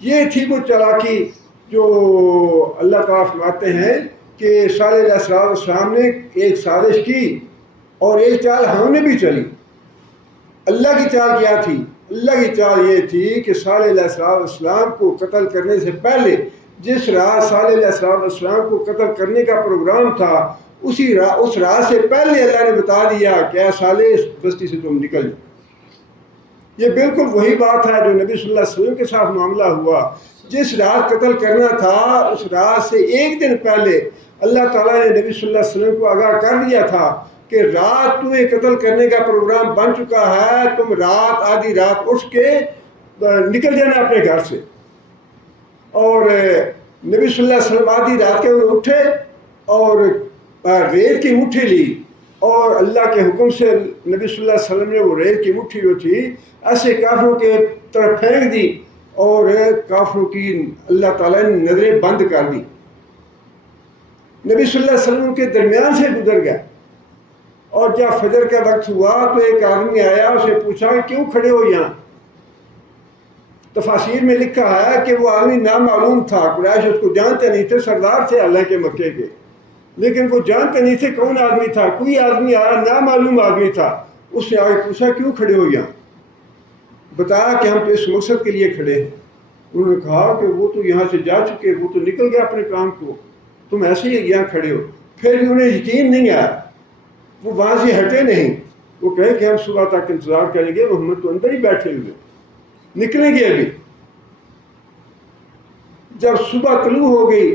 یہ تھی وہ چالاکی جو اللہ تعالیٰ فرماتے ہیں کہ صالح علیہ السلام نے ایک سازش کی اور ایک چال ہم نے بھی چلی۔ اللہ کی چال کیا تھی؟ اللہ کی چال یہ تھی کہ صالح علیہ السلام کو قتل کرنے سے پہلے جس راہ صالح علیہ السلام کو قتل کرنے کا پروگرام تھا، اس راہ سے پہلے اللہ نے بتا دیا کہ اے صالح اس بستی سے تم نکل جاؤ۔ یہ بالکل وہی بات ہے جو نبی صلی اللہ علیہ وسلم کے ساتھ معاملہ ہوا۔ جس رات قتل کرنا تھا اس رات سے 1 دن پہلے اللہ تعالیٰ نے نبی صلی اللہ علیہ وسلم کو آگاہ کر دیا تھا کہ رات تمہیں قتل کرنے کا پروگرام بن چکا ہے، تم رات آدھی رات اٹھ کے نکل جانا اپنے گھر سے۔ اور نبی صلی اللہ علیہ وسلم آدھی رات کے اٹھے اور ریت کی مٹھی لی اور اللہ کے حکم سے نبی صلی اللہ علیہ وسلم نے وہ ریت کی مٹھی جو تھی ایسے کافروں کے طرف پھینک دی اور کافروں کی اللہ تعالیٰ نے نظریں بند کر دی۔ نبی صلی اللہ علیہ وسلم کے درمیان سے گزر گیا اور جب فجر کا وقت ہوا تو ایک آدمی آیا، اسے پوچھا کیوں کھڑے ہو یہاں؟ تفاسیر میں لکھا ہے کہ وہ آدمی نامعلوم تھا، قریش اس کو جانتے نہیں تھے، سردار تھے اللہ کے مکے کے، لیکن وہ جانتے نہیں تھے کون آدمی تھا۔ کوئی آدمی آیا، نامعلوم آدمی تھا، اس نے آگے پوچھا کیوں کھڑے ہو یہاں؟ بتایا کہ ہم تو اس مقصد کے لیے کھڑے ہیں۔ انہوں نے کہا کہ وہ تو یہاں سے جا چکے، وہ تو نکل گیا اپنے کام کو، تم ایسے ہی یہاں کھڑے ہو۔ پھر بھی انہیں یقین نہیں آیا، وہ وہاں سے ہٹے نہیں، وہ کہے کہ ہم صبح تک انتظار کریں گے، محمد تو اندر ہی بیٹھے ہوئے، نکلیں گے ابھی۔ جب صبح طلوع ہو گئی،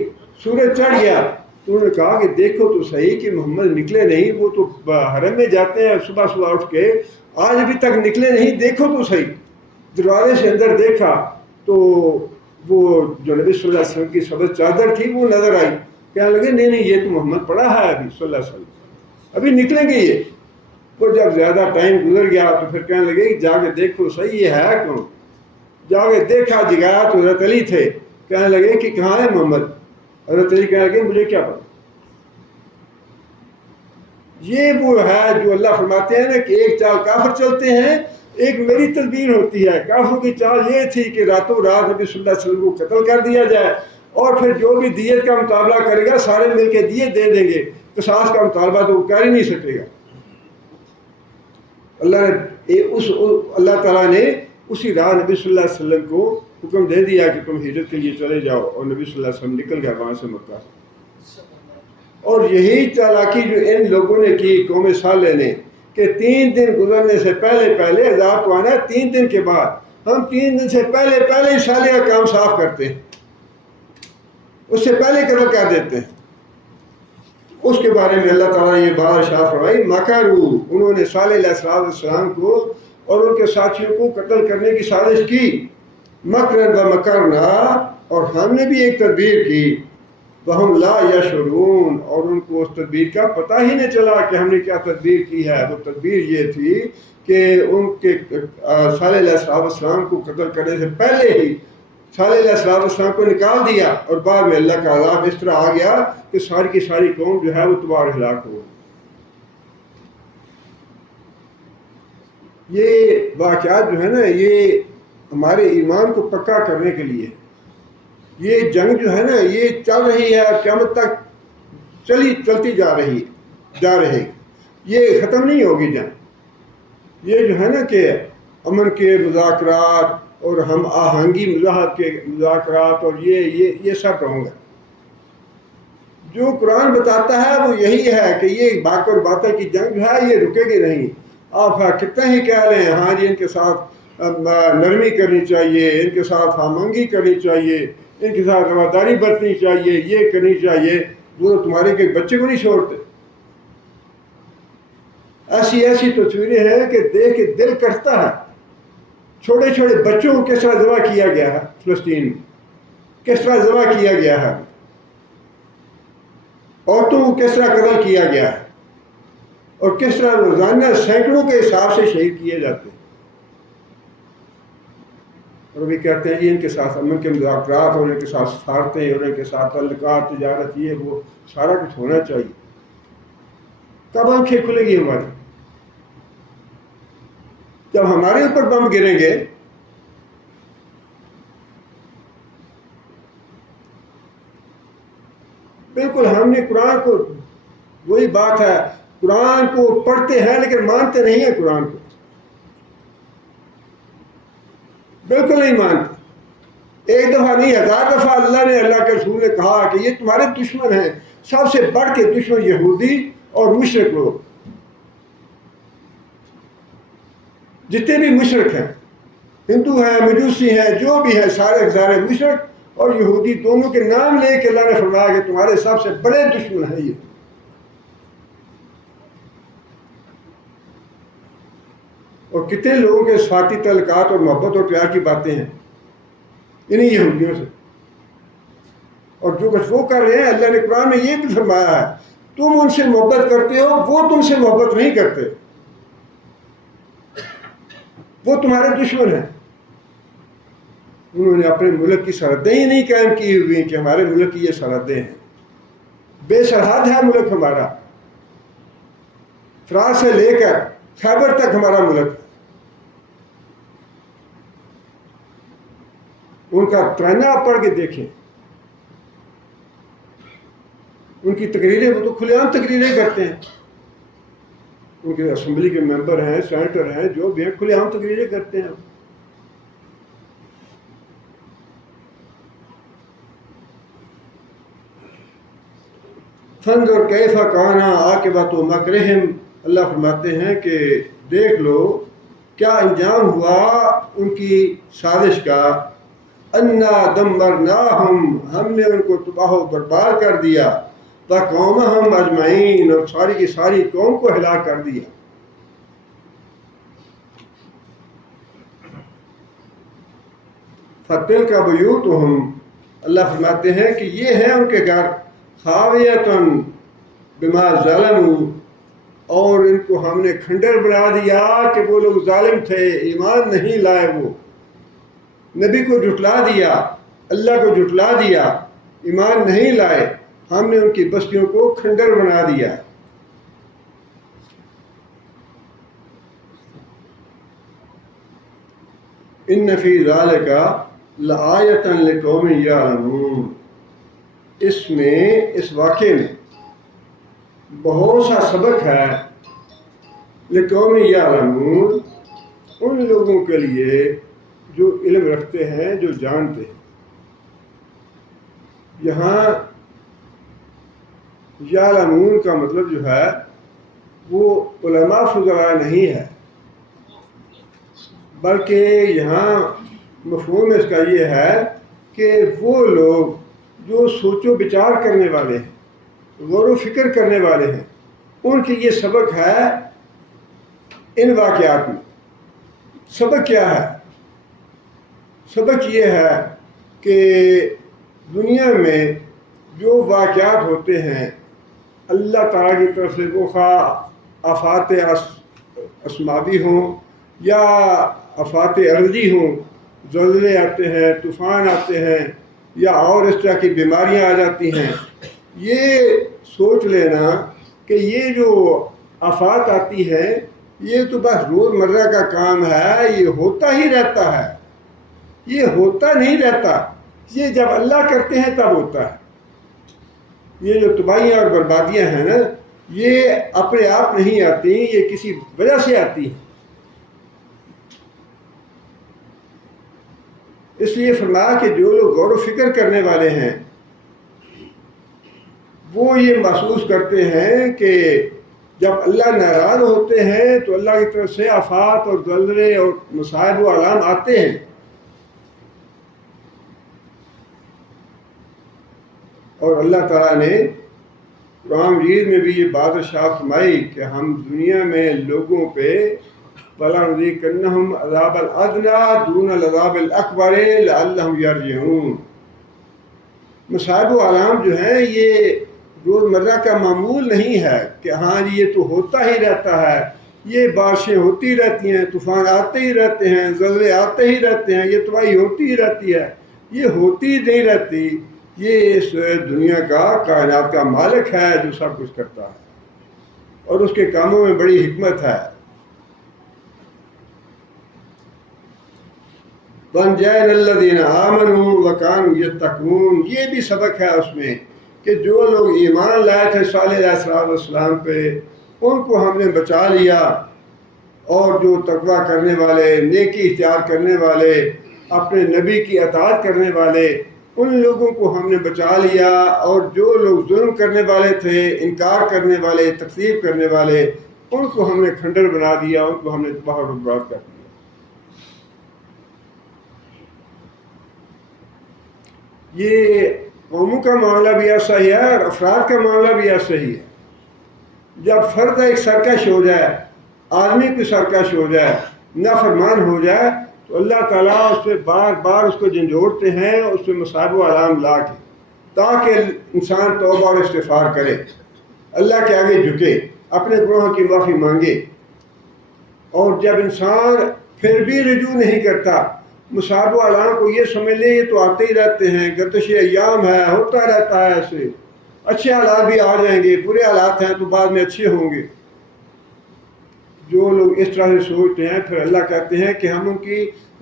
سورج چڑھ گیا، تو انہوں نے کہا کہ دیکھو تو صحیح کہ محمد نکلے نہیں، وہ تو حرم میں جاتے ہیں صبح صبح اٹھ کے، آج ابھی تک نکلے نہیں، دیکھو تو صحیح۔ دروازے سے اندر دیکھا تو وہ جو نبی صلی اللہ علیہ وسلم کی سبز چادر تھی وہ نظر آئی۔ کہنے لگے نہیں یہ تو محمد پڑا ہے ابھی صلی اللہ علیہ وسلم، ابھی نکلیں گے یہ۔ وہ جب زیادہ ٹائم گزر گیا تو پھر کہنے لگے کہ جا کے دیکھو صحیح یہ ہے کون؟ جا کے دیکھا، جگایا تو حضرت علی تھے۔ کہنے لگے کہ کہاں ہے محمد؟ حضرت علی کہنے لگے مجھے کیا پتا۔ یہ وہ ہے جو اللہ فرماتے ہیں نا کہ ایک چال کافر چلتے ہیں، ایک میری تدبیر ہوتی ہے۔ کافروں کی چال یہ تھی کہ راتوں رات نبی صلی اللہ علیہ وسلم کو قتل کر دیا جائے اور پھر جو بھی دیت کا مطالبہ کرے گا سارے مل کے دیت دے دیں گے، قصاص کا مطالبہ تو وہ کر ہی نہیں سکے گا۔ اللہ تعالیٰ نے اسی راہ نبی صلی اللہ علیہ وسلم کو حکم دے دیا کہ تم ہجرت کے لیے چلے جاؤ، اور نبی صلی اللہ علیہ وسلم نکل گیا وہاں سے مکہ۔ اور یہی چالاکی جو ان لوگوں نے کی قوم صالح نے کہ 3 دن گزرنے سے پہلے پہلے عذاب کو آنا ہے، 3 دن کے بعد ہم 3 دن سے پہلے پہلے ہی صالح کا کام صاف کرتے ہیں، اس سے پہلے قتل کر دیتے ہیں۔ اس کے بارے میں اللہ تعالیٰ نے یہ بات ارشاد فرمائی، مکروا، انہوں نے صالح علیہ السلام کو اور ان کے ساتھیوں کو قتل کرنے کی سازش کی، مکرا و مکرنا، اور ہم نے بھی ایک تدبیر کی، وہم لا یشعرون، اور ان کو اس تدبیر کا پتہ ہی نہیں چلا کہ ہم نے کیا تدبیر کی ہے۔ وہ تدبیر یہ تھی کہ ان کے صالح علیہ السلام کو قتل کرنے سے پہلے ہی صالح علیہ السلام کو نکال دیا، اور بعد میں اللہ کا عذاب اس طرح آ گیا کہ ساری کی ساری قوم جو ہے وہ تباہ ہلاک ہو۔ یہ واقعات جو ہے نا یہ ہمارے ایمان کو پکا کرنے کے لیے، یہ جنگ جو ہے نا یہ چل رہی ہے، قیامت تک چلتی جا رہے، یہ ختم نہیں ہوگی جنگ۔ یہ جو ہے نا کہ امن کے مذاکرات اور ہم آہنگی مذاہب کے مذاکرات اور یہ سب رہوں گا۔ جو قرآن بتاتا ہے وہ یہی ہے کہ یہ حق اور باطل کی جنگ جو ہے یہ رکے گی نہیں۔ آپ کتنا ہی کہہ لیں ہاں جی ان کے ساتھ نرمی کرنی چاہیے، ان کے ساتھ ہمانگی کرنی چاہیے، ان کے ساتھ رواداری برتنی چاہیے، یہ کرنی چاہیے، وہ تمہارے کے بچے کو نہیں چھوڑتے۔ ایسی تصویریں ہیں کہ دیکھ کے دل کرتا ہے چھوٹے چھوٹے بچوں کو کس طرح ذبح کیا گیا ہے فلسطین میں، کس طرح ذبح کیا گیا ہے، عورتوں کو کس طرح قتل کیا گیا ہے، اور کس طرح روزانہ سینکڑوں کے حساب سے شہید کیے جاتے ہیں۔ اور ابھی کہتے ہیں جی ان کے ساتھ امن کے مذاکرات اور ان کے ساتھ سفارتیں اور ان کے ساتھ تعلقات، تجارت، یہ وہ سارا کچھ ہونا چاہیے۔ کب آنکھیں کھلے گی ہماری؟ جب ہمارے اوپر بم گریں گے۔ بالکل ہم نے قرآن کو، وہی بات ہے، قرآن کو پڑھتے ہیں لیکن مانتے نہیں ہیں قرآن کو، بالکل نہیں مانتے۔ ایک دفعہ نہیں، 1000 دفعہ اللہ نے، اللہ کے رسول نے کہا کہ یہ تمہارے دشمن ہیں، سب سے بڑھ کے دشمن یہودی اور مشرک لوگ، جتنے بھی مشرک ہیں، ہندو ہیں، مجوسی ہیں، جو بھی ہیں، سارے کے سارے مشرک اور یہودی دونوں کے نام لے کے اللہ نے فرمایا کہ تمہارے سب سے بڑے دشمن ہیں یہ۔ اور کتنے لوگوں کے ساتھی تعلقات اور محبت اور پیار کی باتیں ہیں انہیں یہودیوں سے، اور جو کچھ وہ کر رہے ہیں، اللہ نے قرآن میں یہ بھی فرمایا ہے تم ان سے محبت کرتے ہو، وہ تم سے محبت نہیں کرتے، وہ تمہارے دشمن ہیں۔ انہوں نے اپنے ملک کی سرحدیں ہی نہیں قائم کی ہوئی کہ ہمارے ملک کی یہ سرحدیں ہیں، بے سرحد ہے ملک ہمارا، فراس سے لے کر خیبر تک ہمارا ملک ہے۔ ان کا ترانہ آپ پڑھ کے دیکھیں، ان کی تقریریں، وہ تو کھلے عام تقریریں کرتے ہیں، ان کے اسمبلی کے ممبر ہیں، سینیٹر ہیں، جو بھی ہیں، کھلے عام تقریریں کرتے ہیں۔ فانظر کیف کان عاقبۃ مکرہم، اللہ فرماتے ہیں کہ دیکھ لو کیا انجام ہوا ان کی سازش کا، انا دمرناہم، ہم نے ان کو تباہ و برباد کر دیا، وقومہم اجمعین، اور ساری کی ساری قوم کو ہلاک کر دیا۔ فتلک بیوتہم، اللہ فرماتے ہیں کہ یہ ہیں ان کے گھر، خاویۃً بما ظلموا، اور ان کو ہم نے کھنڈر بنا دیا کہ وہ لوگ ظالم تھے، ایمان نہیں لائے، وہ نبی کو جھٹلا دیا، اللہ کو جھٹلا دیا، ایمان نہیں لائے، ہم نے ان کی بستیوں کو کھنڈر بنا دیا۔ ان فی ذالک لآیۃ لقوم یعلمون، اس میں، اس واقعے میں بہت سا سبق ہے، لقوم یعلمون، ان لوگوں کے لیے جو علم رکھتے ہیں، جو جانتے ہیں۔ یہاں یعلمون کا مطلب جو ہے وہ علماء فضلاء نہیں ہے، بلکہ یہاں مفہوم اس کا یہ ہے کہ وہ لوگ جو سوچ و بچار کرنے والے ہیں، غور و فکر کرنے والے ہیں، ان کے یہ سبق ہے ان واقعات میں۔ سبق کیا ہے؟ سبق یہ ہے کہ دنیا میں جو واقعات ہوتے ہیں اللہ تعالیٰ کی طرف سے، وہ خواہ آفات اسمابی ہوں یا آفات ارضی ہوں، زلزلے آتے ہیں، طوفان آتے ہیں، یا اور اس طرح کی بیماریاں آ جاتی ہیں، یہ سوچ لینا کہ یہ جو آفات آتی ہیں یہ تو بس روزمرہ کا کام ہے، یہ ہوتا ہی رہتا ہے، یہ ہوتا نہیں رہتا، یہ جب اللہ کرتے ہیں تب ہوتا ہے۔ یہ جو تباہیاں اور بربادیاں ہیں نا، یہ اپنے آپ نہیں آتی، یہ کسی وجہ سے آتی ہیں۔ اس لیے فرمایا کہ جو لوگ غور و فکر کرنے والے ہیں وہ یہ محسوس کرتے ہیں کہ جب اللہ ناراض ہوتے ہیں تو اللہ کی طرف سے آفات اور زلزلے اور مصائب و آلام آتے ہیں، اور اللہ تعالیٰ نے قرآن مجید میں بھی یہ بات ارشاد فرمائی کہ ہم دنیا میں لوگوں پہ وَلَنُذِيقَنَّهُمْ عَذَابَ الْأَدْنَىٰ دُونَ الْعَذَابِ الْأَكْبَرِ لَعَلَّهُمْ يَرْجِعُونَ۔ مصائب و آلام جو ہیں یہ روزمرہ کا معمول نہیں ہے کہ ہاں جی یہ تو ہوتا ہی رہتا ہے، یہ بارشیں ہوتی رہتی ہیں، طوفان آتے ہی رہتے ہیں، زلزلے آتے ہی رہتے ہیں، یہ تباہی ہوتی ہی رہتی ہے۔ یہ ہوتی نہیں رہتی، یہ اس دنیا کا کائنات کا مالک ہے جو سب کچھ کرتا ہے، اور اس کے کاموں میں بڑی حکمت ہے۔ وَأَنجَيْنَا الَّذِينَ آمَنُوا وَكَانُوا يَتَّقُونَ، یہ بھی سبق ہے اس میں کہ جو لوگ ایمان لائے تھے صالح علیہ السلام پہ ان کو ہم نے بچا لیا، اور جو تقویٰ کرنے والے، نیکی اختیار کرنے والے، اپنے نبی کی اطاعت کرنے والے، ان لوگوں کو ہم نے بچا لیا، اور جو لوگ ظلم کرنے والے تھے، انکار کرنے والے، تکذیب کرنے والے، ان کو ہم نے کھنڈر بنا دیا، ان کو ہم نے تباہ و برباد کر دیا۔ یہ قوموں کا معاملہ بھی ایسا ہی ہے اور افراد کا معاملہ بھی ایسا ہی ہے۔ جب فرد ایک سرکش ہو جائے، آدمی کوئی سرکش ہو جائے، نافرمان ہو جائے، تو اللہ تعالیٰ اس پہ بار بار اس کو جھنجھوڑتے ہیں، اس پہ مصائب و آلام لا کے، تاکہ انسان توبہ اور استغفار کرے، اللہ کے آگے جھکے، اپنے گناہوں کی معافی مانگے۔ اور جب انسان پھر بھی رجوع نہیں کرتا، مصائب و آلام کو یہ سمجھ لیں یہ تو آتے ہی رہتے ہیں، گردش ایام ہے، ہوتا رہتا ہے، ایسے اچھے حالات بھی آ جائیں گے، برے حالات ہیں تو بعد میں اچھے ہوں گے۔ جو لوگ اس طرح سے سوچتے ہیں، پھر اللہ کہتے ہیں کہ ہم ان کی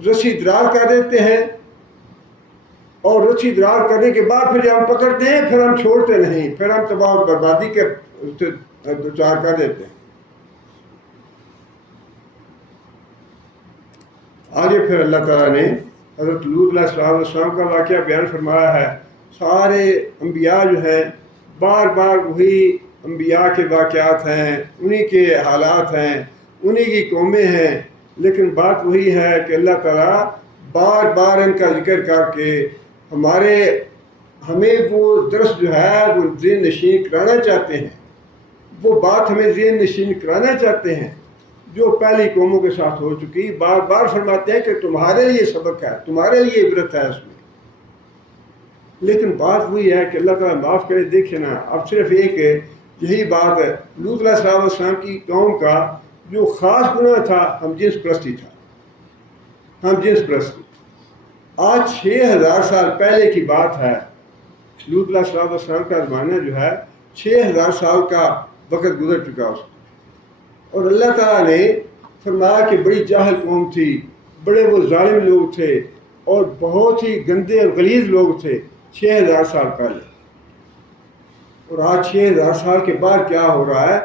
رسی دراز کر دیتے ہیں، اور رسی دراز کرنے کے بعد پھر جب ہم پکڑتے ہیں پھر ہم چھوڑتے نہیں، پھر ہم تباہ و بربادی کے دوچار کر دیتے ہیں۔ آگے پھر اللہ تعالیٰ نے حضرت لوط علیہ السلام کا واقعہ بیان فرمایا ہے۔ سارے انبیاء جو ہیں بار بار وہی انبیاء کے واقعات ہیں، انہی کے حالات ہیں، انہی کی قومیں ہیں، لیکن بات وہی ہے کہ اللہ تعالیٰ بار بار ان کا ذکر کر کے ہمیں وہ درس جو ہے وہ ذہن نشین کرانا چاہتے ہیں، وہ بات ہمیں ذہن نشین کرانا چاہتے ہیں جو پہلی قوموں کے ساتھ ہو چکی۔ بار بار فرماتے ہیں کہ تمہارے لیے سبق ہے، تمہارے لیے عبرت ہے اس میں۔ لیکن بات وہی ہے کہ اللہ تعالیٰ معاف کرے، دیکھیں نا، اب صرف ایک یہی بات ہے، لوط علیہ السلام کی قوم کا جو خاص گناہ تھا ہم جنس پرستی تھا، ہم جنس پرستی۔ آج 6000 سال پہلے کی بات ہے، لوط علیہ السلام کا زمانہ جو ہے 6000 سال کا وقت گزر چکا اس کا، اور اللہ تعالیٰ نے فرمایا کہ بڑی جاہل قوم تھی، بڑے وہ ظالم لوگ تھے، اور بہت ہی گندے اور غلیظ لوگ تھے 6000 سال پہلے۔ اور آج 6000 سال کے بعد کیا ہو رہا ہے؟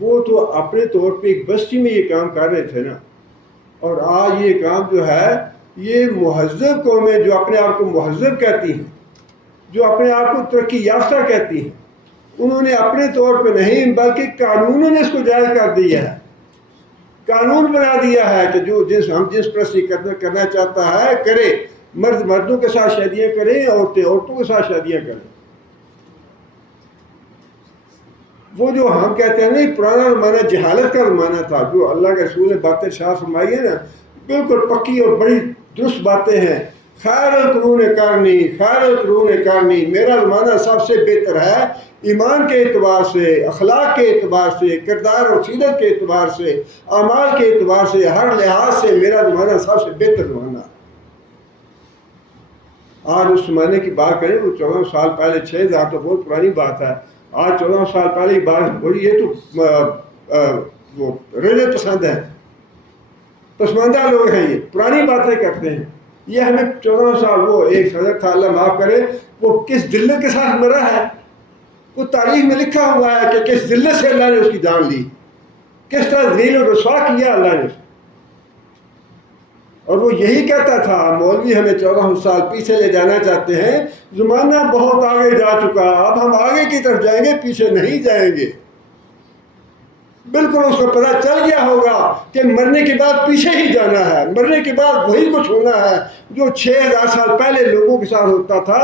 وہ تو اپنے طور پہ ایک بستی میں یہ کام کر رہے تھے نا، اور آج یہ کام جو ہے یہ مہذب قومیں جو اپنے آپ کو مہذب کہتی ہیں، جو اپنے آپ کو ترقی یافتہ کہتی ہیں، انہوں نے اپنے طور پہ نہیں بلکہ قانونوں نے اس کو جائز کر دیا ہے، قانون بنا دیا ہے کہ جو ہم جنس پرستی کرنا چاہتا ہے کرے، مرد مردوں کے ساتھ شادیاں کریں، عورتیں عورتوں کے ساتھ شادیاں کریں۔ وہ جو ہم کہتے ہیں نا پرانا زمانہ جہالت کا زمانہ تھا، جو اللہ کے رسول نے باتیں شاہ فرمائی ہے نا، بالکل پکی اور بڑی درست باتیں ہیں۔ خیر القرون قرنی، خیر القرون قرنی، میرا زمانہ سب سے بہتر ہے، ایمان کے اعتبار سے، اخلاق کے اعتبار سے، کردار اور سیرت کے اعتبار سے، اعمال کے اعتبار سے، ہر لحاظ سے میرا زمانہ سب سے بہتر زمانہ ہے۔ آج اس زمانے کی بات کریں تو 14 سال پہلے، 6000 تو بہت پرانی بات ہے، آج 14 سال پہلے کی بات بولی، یہ تو وہ رجے پسند ہیں، پسماندہ لوگ ہیں، یہ پرانی باتیں کرتے ہیں۔ یہ ہمیں 14 سال، وہ ایک صدر تھا اللہ معاف کرے، وہ کس ذلت کے ساتھ مرا ہے، وہ تاریخ میں لکھا ہوا ہے کہ کس ذلت سے اللہ نے اس کی جان لی، کس طرح ذلیل و رسوا کیا اللہ نے۔ اور وہ یہی کہتا تھا، مولوی ہمیں 14 سال پیچھے لے جانا چاہتے ہیں، زمانہ بہت آگے جا چکا، اب ہم آگے کی طرف جائیں گے، پیچھے نہیں جائیں گے۔ بالکل اس کو پتہ چل گیا ہوگا کہ مرنے کے بعد پیچھے ہی جانا ہے، مرنے کے بعد وہی کچھ ہونا ہے جو 6000 سال پہلے لوگوں کے ساتھ ہوتا تھا،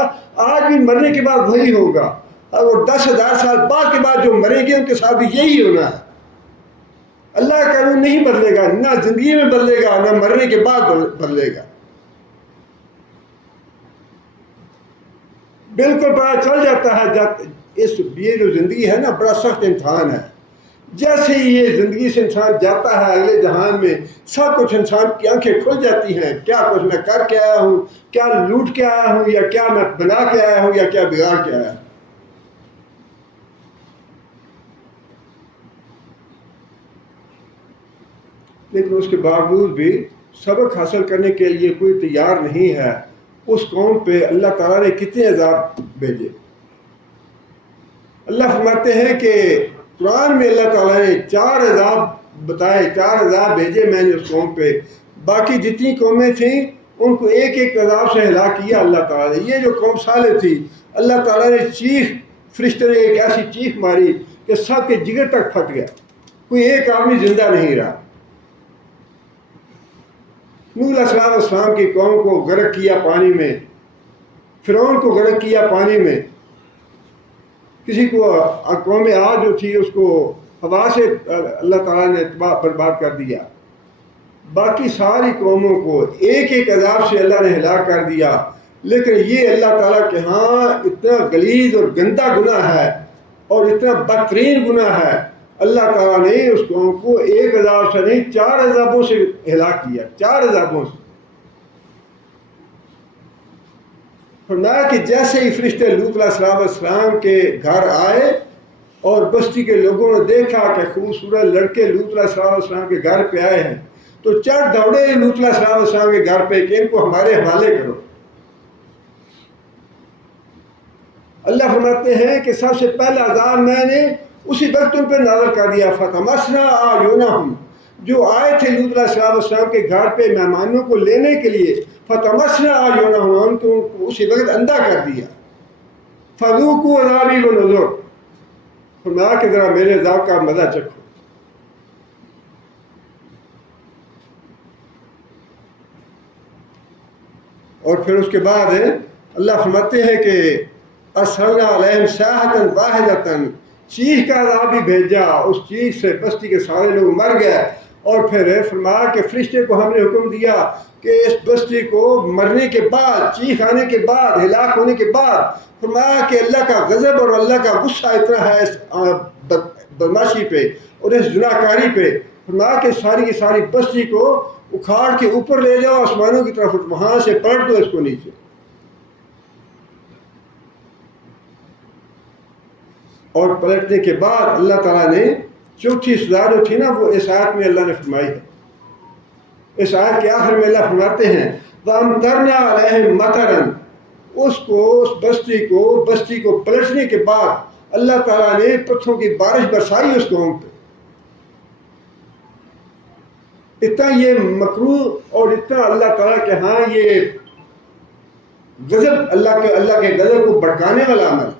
آج بھی مرنے کے بعد وہی ہوگا، اور وہ 10,000 سال بعد کے بعد جو مریں گے ان کے ساتھ بھی یہی ہونا ہے۔ اللہ کا قانون نہیں بدلے گا، نہ زندگی میں بدلے گا، نہ مرنے کے بعد بدلے گا۔ بالکل پتہ چل جاتا ہے جب یہ جو زندگی ہے نا بڑا سخت امتحان ہے۔ جیسے ہی یہ زندگی سے انسان جاتا ہے اگلے جہان میں، سب کچھ انسان کی آنکھیں کھل جاتی ہیں، کیا کچھ میں کر کے آیا ہوں، کیا لوٹ کے آیا ہوں، یا کیا میں بنا کے آیا ہوں، یا کیا بگاڑ کے آیا ہوں۔ لیکن اس کے باوجود بھی سبق حاصل کرنے کے لیے کوئی تیار نہیں ہے۔ اس قوم پہ اللہ تعالیٰ نے کتنے عذاب بھیجے۔ اللہ فرماتے ہیں کہ قرآن میں اللہ تعالیٰ نے 4 عذاب بتائے، 4 عذاب بھیجے میں نے اس قوم پہ۔ باقی جتنی قومیں تھیں ان کو ایک ایک عذاب سے ہلاک کیا اللہ تعالیٰ نے۔ یہ جو قوم صالح تھی، اللہ تعالیٰ نے چیخ، فرشتے نے ایک ایسی چیخ ماری کہ سب کے جگر تک پھٹ گیا، کوئی ایک آدمی زندہ نہیں رہا۔ نوح علیہ السلام کی قوم کو غرق کیا پانی میں، فرعون کو غرق کیا پانی میں، کسی کو قوم عاد جو تھی اس کو ہوا سے اللہ تعالیٰ نے برباد کر دیا۔ باقی ساری قوموں کو ایک ایک عذاب سے اللہ نے ہلاک کر دیا۔ لیکن یہ اللہ تعالیٰ کے ہاں اتنا غلیظ اور گندا گناہ ہے اور اتنا بدترین گناہ ہے، اللہ تعالیٰ نے اس قوم کو ایک عذاب سے نہیں 4 عذابوں سے ہلاک کیا، 4 عذابوں سے۔ فرمایا کہ جیسے ہی فرشتے لوط علیہ السلام کے گھر آئے اور بستی کے لوگوں نے دیکھا کہ خوبصورت لڑکے لوط علیہ السلام کے گھر پہ آئے ہیں، تو چڑھ دوڑے لوط علیہ السلام کے گھر پہ کہ ان کو ہمارے حوالے کرو۔ اللہ فرماتے ہیں کہ سب سے پہلا عذاب میں نے اسی وقت ان پہ نازل کر دیا، فَطَمَسْنَا أَعْيُنَهُمْ، جو آئے تھے لوط علیہ السلام کے گھر پہ مہمانوں کو لینے کے لیے، فَطَمَسْنَا أَعْيُنَهُمْ، ان کو اسی وقت اندھا کر دیا۔ فَذُوقُوا عَذَابِي وَنُذُرِ، فرمایا کہ ذرا میرے عذاب کا مزہ چکھو۔ اور پھر اس کے بعد اللہ فرماتے ہیں کہ أَرْسَلْنَا عَلَيْهِمْ صَيْحَةً وَاحِدَةً، چیخ کا عذاب بھی بھیجا، اس چیخ سے بستی کے سارے لوگ مر گئے۔ اور پھر فرمایا کہ فرشتے کو ہم نے حکم دیا کہ اس بستی کو مرنے کے بعد، چیخ آنے کے بعد، ہلاک ہونے کے بعد، فرمایا کہ اللہ کا غضب اور اللہ کا غصہ اتنا ہے اس بدماشی پہ اور اس زناکاری پہ، فرمایا کہ ساری کی ساری بستی کو اکھاڑ کے اوپر لے جاؤ آسمانوں کی طرف، وہاں سے پلٹ دو اس کو نیچے۔ اور پلٹنے کے بعد اللہ تعالیٰ نے چوتھی سزا جو تھی نا وہ اس آیت میں اللہ نے فرمائی ہے۔ اس آیت کے آخر میں اللہ فرماتے ہیں وَأَمْطَرْنَا عَلَيْهِمْ مَطَرًا، اس بستی کو پلٹنے کے بعد اللہ تعالیٰ نے پتھروں کی بارش برسائی اس قوم پہ۔ اتنا یہ مکروہ اور اتنا اللہ تعالیٰ کے ہاں یہ غضب، اللہ کے غضب کو بھڑکانے والا عمل،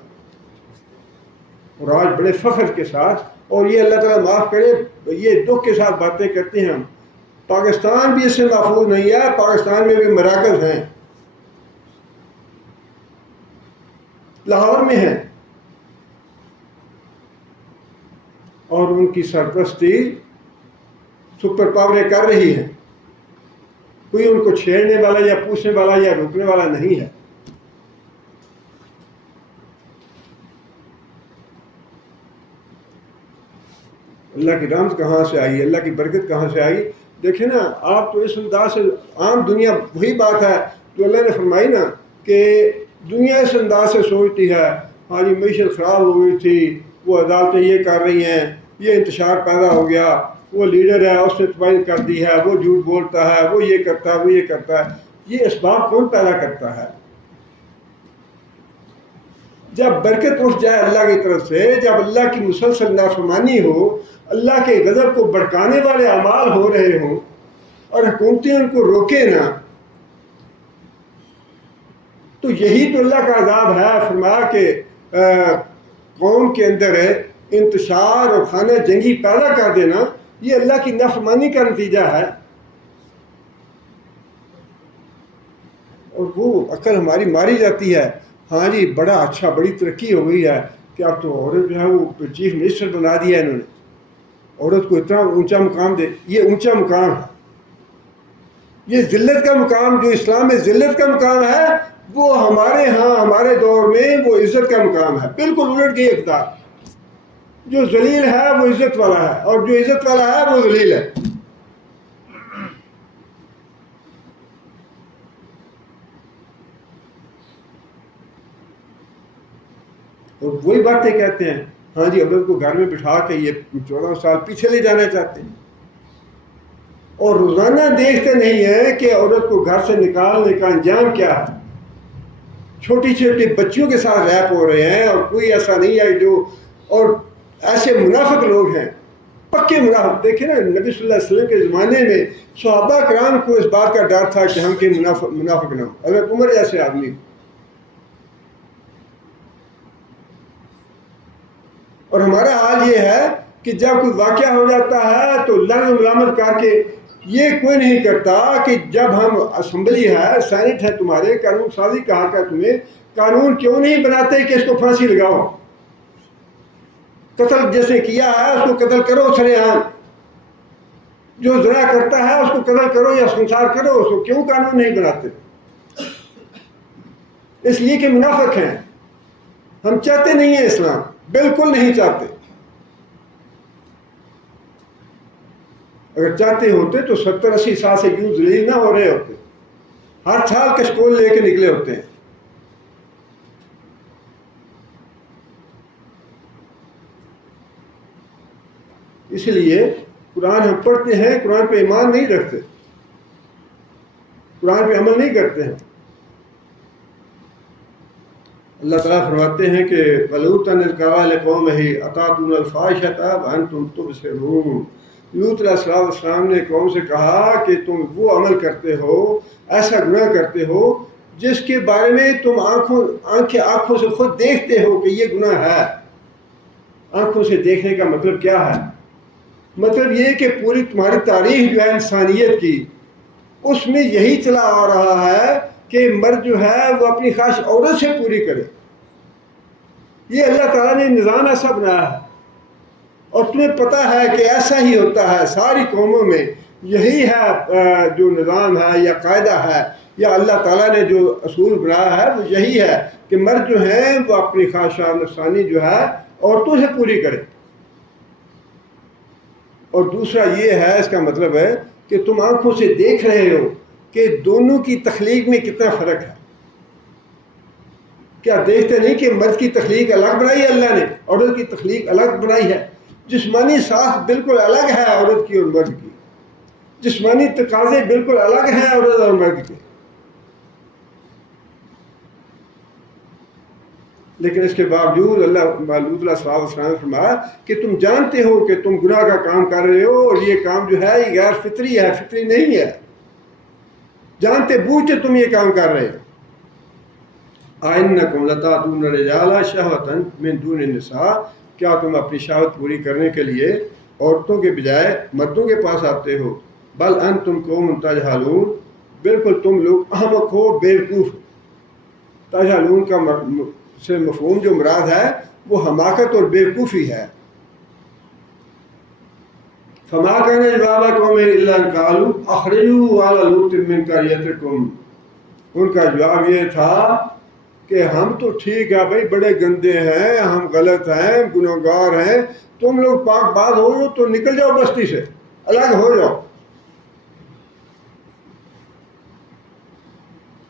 اور آج بڑے فخر کے ساتھ، اور یہ اللہ تعالیٰ معاف کرے، یہ دکھ کے ساتھ باتیں کرتے ہیں ہم، پاکستان بھی اس سے محفوظ نہیں ہے، پاکستان میں بھی مراکز ہیں، لاہور میں ہیں، اور ان کی سرپرستی سپر پاوریں کر رہی ہیں، کوئی ان کو چھیڑنے والا یا پوچھنے والا یا روکنے والا نہیں ہے۔ اللہ کی رحمت کہاں سے آئی، اللہ کی برکت کہاں سے آئی؟ دیکھیں نا آپ، تو اس انداز سے عام دنیا وہی بات ہے جو اللہ نے فرمائی نا کہ دنیا اس انداز سے سوچتی ہے، ہاں جی معیشت خراب ہو گئی تھی، وہ عدالتیں یہ کر رہی ہیں، یہ انتشار پیدا ہو گیا، وہ لیڈر ہے اس نے تباہی کر دی ہے، وہ جھوٹ بولتا ہے، وہ یہ کرتا ہے، وہ یہ کرتا ہے۔ یہ اسباب کون پیدا کرتا ہے؟ جب برکت اٹھ جائے اللہ کی طرف سے، جب اللہ کی مسلسل نافرمانی ہو، اللہ کے غضب کو بھڑکانے والے اعمال ہو رہے ہوں اور حکومتیں ان کو روکے نا، تو یہی تو اللہ کا عذاب ہے۔ فرمایا کہ قوم کے اندر انتشار اور خانہ جنگی پیدا کر دینا، یہ اللہ کی نافرمانی کا نتیجہ ہے۔ اور وہ عقل ہماری ماری جاتی ہے، ہاں جی بڑا اچھا، بڑی ترقی ہو گئی ہے کہ اب تو عورت جو ہے وہ چیف منسٹر بنا دیا انہوں نے، عورت کو اتنا اونچا مقام دے. یہ اونچا مقام ہے, یہ ذلت کا مقام جو اسلام میں ذلت کا مقام ہے, وہ ہمارے ہاں ہمارے دور میں وہ عزت کا مقام ہے. بالکل الٹ گئی اقدار. جو ذلیل ہے وہ عزت والا ہے, اور جو عزت والا ہے وہ ذلیل ہے. اور وہی باتیں کہتے ہیں, ہاں جی عورت کو گھر میں بٹھا کے یہ 14 سال پیچھے لے جانا چاہتے ہیں, اور روزانہ دیکھتے نہیں ہیں کہ عورت کو گھر سے نکالنے کا انجام کیا ہے. چھوٹی چھوٹی بچیوں کے ساتھ ریپ ہو رہے ہیں, اور کوئی ایسا نہیں ہے جو, اور ایسے منافق لوگ ہیں, پکے منافق. دیکھیں نا نبی صلی اللہ علیہ وسلم کے زمانے میں صحابہ کرام کو اس بات کا ڈر تھا کہ ہم کے منافق نہ ہوں. اگر عمر جیسے آدمی, اور ہمارا حال یہ ہے کہ جب کوئی واقعہ ہو جاتا ہے تو لفظ ملامت کر کے, یہ کوئی نہیں کرتا کہ جب ہم اسمبلی ہے, سینٹ ہے تمہارے, قانون سازی کہا کر تمہیں, قانون کیوں نہیں بناتے کہ اس کو پھانسی لگاؤ. قتل جس نے کیا ہے اس کو قتل کرو سرے عام, جو زنا کرتا ہے اس کو قتل کرو یا سنسار کرو, اس کو کیوں قانون نہیں بناتے؟ اس لیے کہ منافق ہیں. ہم چاہتے نہیں ہیں اسلام, بالکل نہیں چاہتے. اگر چاہتے ہوتے تو 70-80 سال سے یوں ذلیل نہ ہو رہے ہوتے. ہر سال کشکول لے کے نکلے ہوتے ہیں. اس لیے قرآن ہم پڑھتے ہیں, قرآن پہ ایمان نہیں رکھتے, قرآن پہ عمل نہیں کرتے ہیں. اللہ تعالیٰ فرماتے ہیں کہ وَلُوطًا إِذْ قَالَ لِقَوْمِهِ أَتَأْتُونَ الْفَاحِشَةَ وَأَنْتُمْ تُبْصِرُونَ. لوط علیہ السلام نے قوم سے کہا کہ تم وہ عمل کرتے ہو, ایسا گناہ کرتے ہو جس کے بارے میں تم آنکھوں سے خود دیکھتے ہو کہ یہ گناہ ہے. آنکھوں سے دیکھنے کا مطلب کیا ہے؟ مطلب یہ کہ پوری تمہاری تاریخ جو ہے انسانیت کی, اس میں یہی چلا آ رہا ہے کہ مرد جو ہے وہ اپنی خواہش عورت سے پوری کرے. یہ اللہ تعالیٰ نے نظام ایسا بنایا ہے, اور تمہیں پتہ ہے کہ ایسا ہی ہوتا ہے ساری قوموں میں. یہی ہے جو نظام ہے یا قاعدہ ہے یا اللہ تعالیٰ نے جو اصول بنایا ہے وہ یہی ہے کہ مرد جو ہیں وہ اپنی خواہشات نفسانی جو ہے عورتوں سے پوری کرے. اور دوسرا یہ ہے, اس کا مطلب ہے کہ تم آنکھوں سے دیکھ رہے ہو کہ دونوں کی تخلیق میں کتنا فرق ہے. کیا دیکھتے نہیں کہ مرد کی تخلیق الگ بنائی ہے اللہ نے, عورت کی تخلیق الگ بنائی ہے. جسمانی ساخت بالکل الگ ہے عورت کی اور مرد کی, جسمانی تقاضے بالکل الگ ہیں عورت اور مرد کے. لیکن اس کے باوجود اللہ لوط علیہ السلام نے فرمایا کہ تم جانتے ہو کہ تم گناہ کا کام کر رہے ہو, اور یہ کام جو ہے یہ غیر فطری ہے, فطری نہیں ہے. جانتے بوجھتے تم یہ کام کر رہے ہو. أَإِنَّكُمْ لَتَأْتُونَ الرِّجَالَ شَهْوَةً مِّن دُونِ النِّسَاءِ. کیا تم اپنی شہوت پوری کرنے کے لیے عورتوں کے بجائے مردوں کے پاس آتے ہو؟ بل انتم قوم تجہلون. بالکل تم لوگ احمق ہو, بیوقوف. تجہلون کا سے مفہوم جو مراد ہے وہ حماقت اور بیوقوفی ہے. فما كان جواب قومه الا ان قالوا اخرجوا آل لوط من قريتكم. ان کا جواب یہ تھا کہ ہم تو ٹھیک ہے بھائی, بڑے گندے ہیں, ہم غلط ہیں, گنہگار ہیں, تم لوگ پاک باز ہو جو تو نکل جاؤ بستی سے, الگ ہو جاؤ.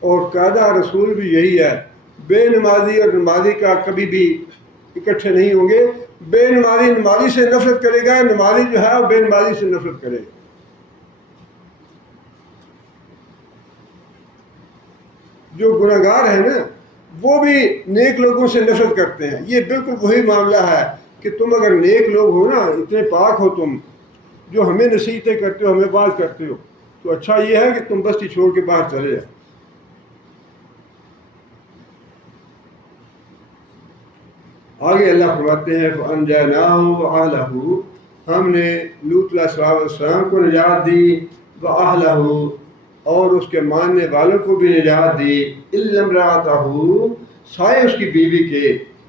اور قاعدہ رسول بھی یہی ہے, بے نمازی اور نمازی کا کبھی بھی اکٹھے نہیں ہوں گے. بے نمازی نمازی سے نفرت کرے گا, نمازی جو ہے وہ بے نمازی سے نفرت کرے گا. جو گنہگار ہیں نا وہ بھی نیک لوگوں سے نفرت کرتے ہیں. یہ بالکل وہی معاملہ ہے کہ تم اگر نیک لوگ ہو نا, اتنے پاک ہو تم, جو ہمیں نصیحتیں کرتے ہو, ہمیں بات کرتے ہو, تو اچھا یہ ہے کہ تم بستی چھوڑ کے باہر چلے جاؤ. آگے اللہ فرماتے ہیں فَأَنْجَيْنَاهُ وَأَهْلَهُ. ہم نے لوط علیہ السلام کو نجات دی, وَأَهْلَهُ اور اس کے ماننے والوں کو بھی نجات دی, إِلَّا امْرَأَتَهُ سوائے اس کی بیوی کے,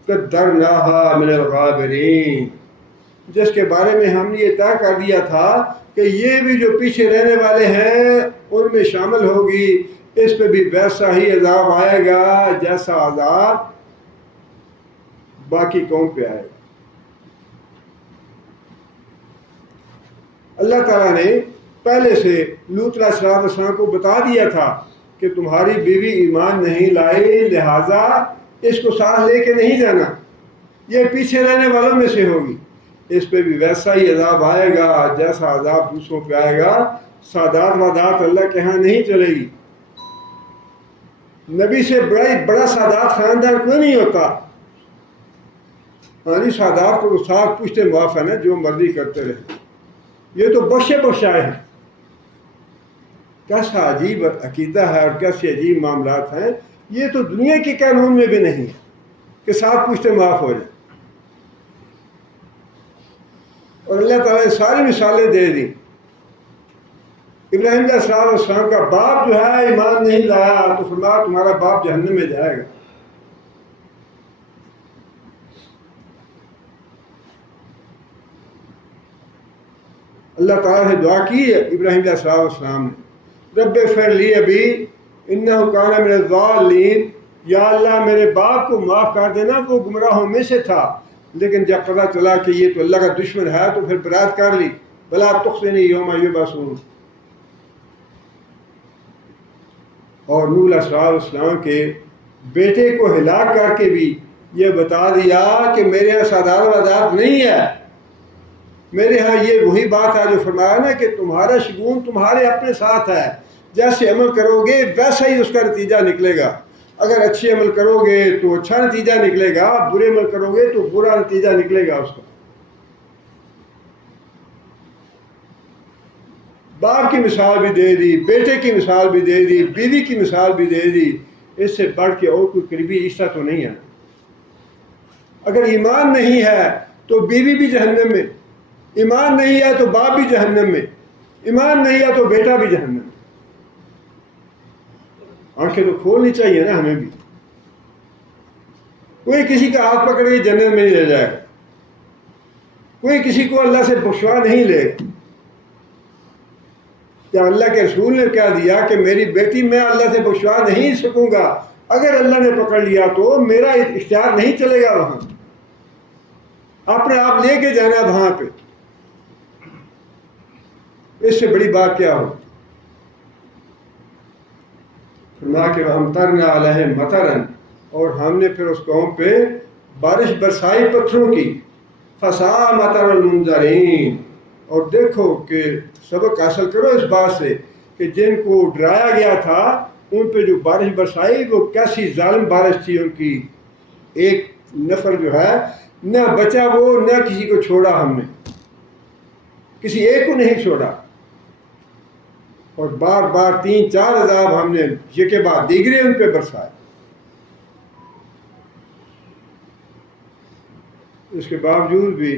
قَدَّرْنَاهَا مِنَ الْغَابِرِينَ جس کے بارے میں ہم نے یہ طے کر دیا تھا کہ یہ بھی جو پیچھے رہنے والے ہیں ان میں شامل ہوگی، اس پہ بھی ویسا ہی عذاب آئے گا جیسا عذاب باقی قوم پہ آئے گا۔ اللہ تعالیٰ نے پہلے سے لوط علیہ السلام کو بتا دیا تھا کہ تمہاری بیوی ایمان نہیں لائی، لہٰذا اس کو ساتھ لے کے نہیں جانا، یہ پیچھے رہنے والوں میں سے ہوگی، اس پہ بھی ویسا ہی عذاب آئے گا جیسا عذاب دوسروں پہ آئے گا۔ سادات وادات اللہ کے ہاں نہیں چلے گی۔ نبی سے بڑا سادات خاندان کوئی نہیں ہوتا۔ ہاں جی، سادات کو ساتھ پوچھتے معاف ہے نا، جو مرضی کرتے رہے، یہ تو بخشے بخشائے ہیں۔ کیسا عجیب عقیدہ ہے اور کیسے عجیب معاملات ہیں، یہ تو دنیا کے قانون میں بھی نہیں ہے کہ ساتھ پوچھتے معاف ہو جائے۔ اور اللہ تعالیٰ نے ساری مثالیں دے دیں۔ ابراہیم علیہ السلام کا باپ جو ہے ایمان نہیں لایا تو فرمایا تمہارا باپ جہنم میں جائے گا۔ اللہ تعالیٰ سے دعا کی ہے ابراہیم علیہ السلام نے، رب اغفر لی ابی انہ کان من الضالین، یا اللہ میرے باپ کو معاف کر دینا، وہ گمراہوں میں سے تھا، لیکن جب پتہ چلا کہ یہ تو اللہ کا دشمن ہے تو پھر برات کر لی، بلا تخزنی یوم یبعثون۔ اور نوح علیہ السلام کے بیٹے کو ہلاک کر کے بھی یہ بتا دیا کہ میرے یہاں سادات وادات نہیں ہے، میرے ہاں یہ وہی بات ہے جو فرمایا نا کہ تمہارا شگون تمہارے اپنے ساتھ ہے، جیسے عمل کرو گے ویسا ہی اس کا نتیجہ نکلے گا۔ اگر اچھے عمل کرو گے تو اچھا نتیجہ نکلے گا، برے عمل کرو گے تو برا نتیجہ نکلے گا اس کا۔ باپ کی مثال بھی دے دی، بیٹے کی مثال بھی دے دی، بیوی کی مثال بھی دے دی، اس سے بڑھ کے اور کوئی قریبی رشتہ تو نہیں ہے۔ اگر ایمان نہیں ہے تو بیوی بھی جہنم میں، ایمان نہیں ہے تو باپ بھی جہنم میں، ایمان نہیں ہے تو بیٹا بھی جہنم میں۔ آنکھیں تو کھولنی چاہیے نا ہمیں بھی۔ کوئی کسی کا ہاتھ پکڑ کے جنت میں نہیں لے جائے گا، کوئی کسی کو اللہ سے بخشوا نہیں لے گا۔ کیا اللہ کے رسول نے کہہ دیا کہ میری بیٹی میں اللہ سے بخشوا نہیں سکوں گا، اگر اللہ نے پکڑ لیا تو میرا اختیار نہیں چلے گا، وہاں اپنے آپ لے کے جانا وہاں پہ۔ اس سے بڑی بات کیا ہو؟ فرمایا کہ وَأَمْطَرْنَا عَلَيْهِمْ مَطَرًا، اور ہم نے پھر اس قوم پہ بارش برسائی پتھروں کی، فَسَاءَ مَطَرُ الْمُنذَرِينَ۔ اور دیکھو کہ سبق حاصل کرو اس بات سے کہ جن کو ڈرایا گیا تھا ان پہ جو بارش برسائی وہ کیسی ظالم بارش تھی ان کی۔ ایک نفر جو ہے نہ بچا وہ، نہ کسی کو چھوڑا، ہم نے کسی ایک کو نہیں چھوڑا، اور بار بار 3-4 عذاب ہم نے یہ کے بعد دیگرے ان پہ برسائے۔ اس کے باوجود بھی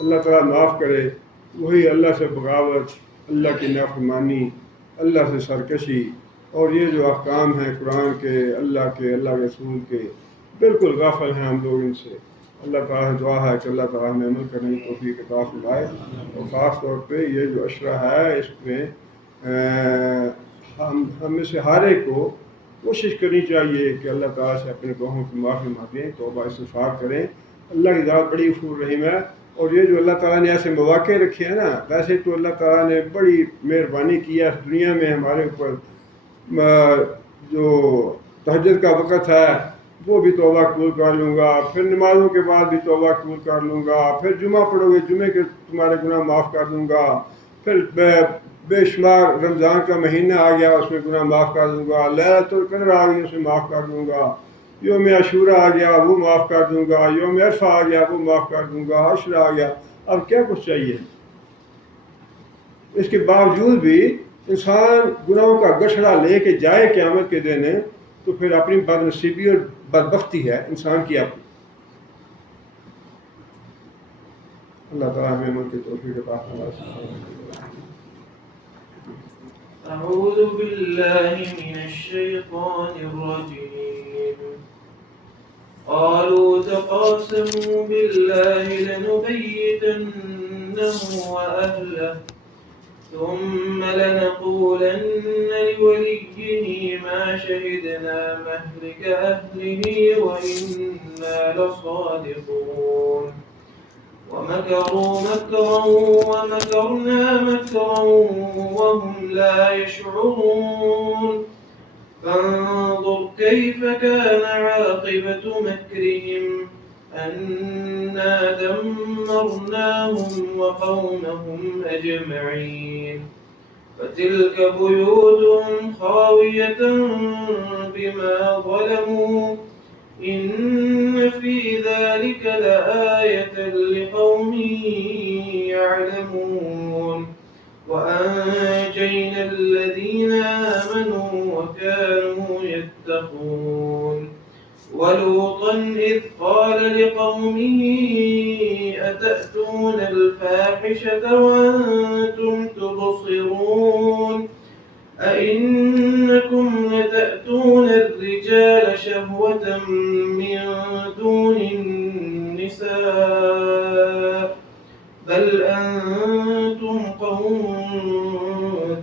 اللہ تعالیٰ معاف کرے، وہی اللہ سے بغاوت، اللہ کی نافرمانی، اللہ سے سرکشی، اور یہ جو احکام ہیں قرآن کے، اللہ کے رسول کے، بالکل غافل ہیں ہم لوگ ان سے۔ اللہ تعالیٰ سے دعا ہے کہ اللہ تعالیٰ ہمیں عمل کرنے کی توفیق عطا فرمائے، اور خاص طور پہ یہ جو عشرہ ہے اس میں ہم میں سے ہر ایک کو کوشش کرنی چاہیے کہ اللہ تعالیٰ سے اپنے گناہوں کی معافی مانگیں، توبہ استغفار کریں۔ اللہ کی ذات بڑی غفور رحیم ہے، اور یہ جو اللہ تعالیٰ نے ایسے مواقع رکھے ہیں نا، ویسے تو اللہ تعالیٰ نے بڑی مہربانی کی ہے اس دنیا میں ہمارے اوپر۔ جو تہجد کا وقت ہے وہ بھی توبہ قبول کر لوں گا، پھر نمازوں کے بعد بھی توبہ قبول کر لوں گا، پھر جمعہ پڑھو گے جمعے کے تمہارے گناہ معاف کر دوں گا، پھر بے شمار رمضان کا مہینہ آ گیا اس میں گناہ معاف کر دوں گا، لیلۃ القدر آ گئی اس میں معاف کر دوں گا، یوم عاشورہ آ گیا وہ معاف کر دوں گا، یوم عرفہ آ گیا وہ معاف کر دوں گا، عشرہ آ گیا، اب کیا کچھ چاہیے؟ اس کے باوجود بھی انسان گناہوں کا گٹھڑا لے کے جائے قیامت کے دن، تو پھر اپنی بد نصیبی اور بدبختی ہے انسان کی اپنی۔ اللہ تعالیٰ ہمیں عمل کی توفیق عطا فرمائے۔ أعوذ بالله من الشيطان الرجيم قالوا تقاسموا بالله لنبيتنه وأهله ثم لنقولن لوليه ما شهدنا مهلك أهله وإنا لصادقون ومكروا مكرا ومكرنا مكرا وهم لا يشعرون فانظر كيف كان عاقبة مكرهم أنا دمرناهم وقومهم أجمعين فتلك بيوتهم خاوية بما ظلموا إن في ذلك لآية لقوم يعلمون وأنجينا الذين آمنوا وكانوا يتقون ولوطا إذ قال لقومه أتأتون الفاحشة وأنتم تبصرون أئنكم لتأتون الرجال شهوة من دون النساء بل أنتم قوم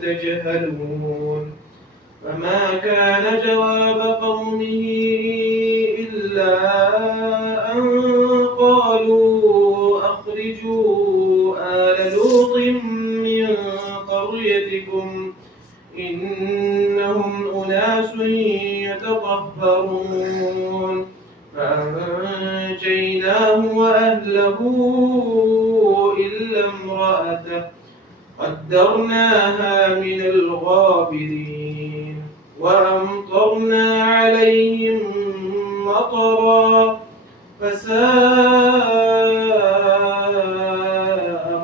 تجهلون فما كان جواب قومه إلا أن قالوا أخرجوا آل لوط من قريتكم إنهم أناس يتطهرون فأنجيناه وأهله إلا امرأته قدرناها من الغابرين وأمطرنا عليهم مطرا فساء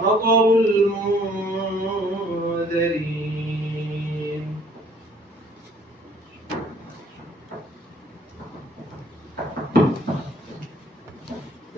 مطر المنذرين.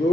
2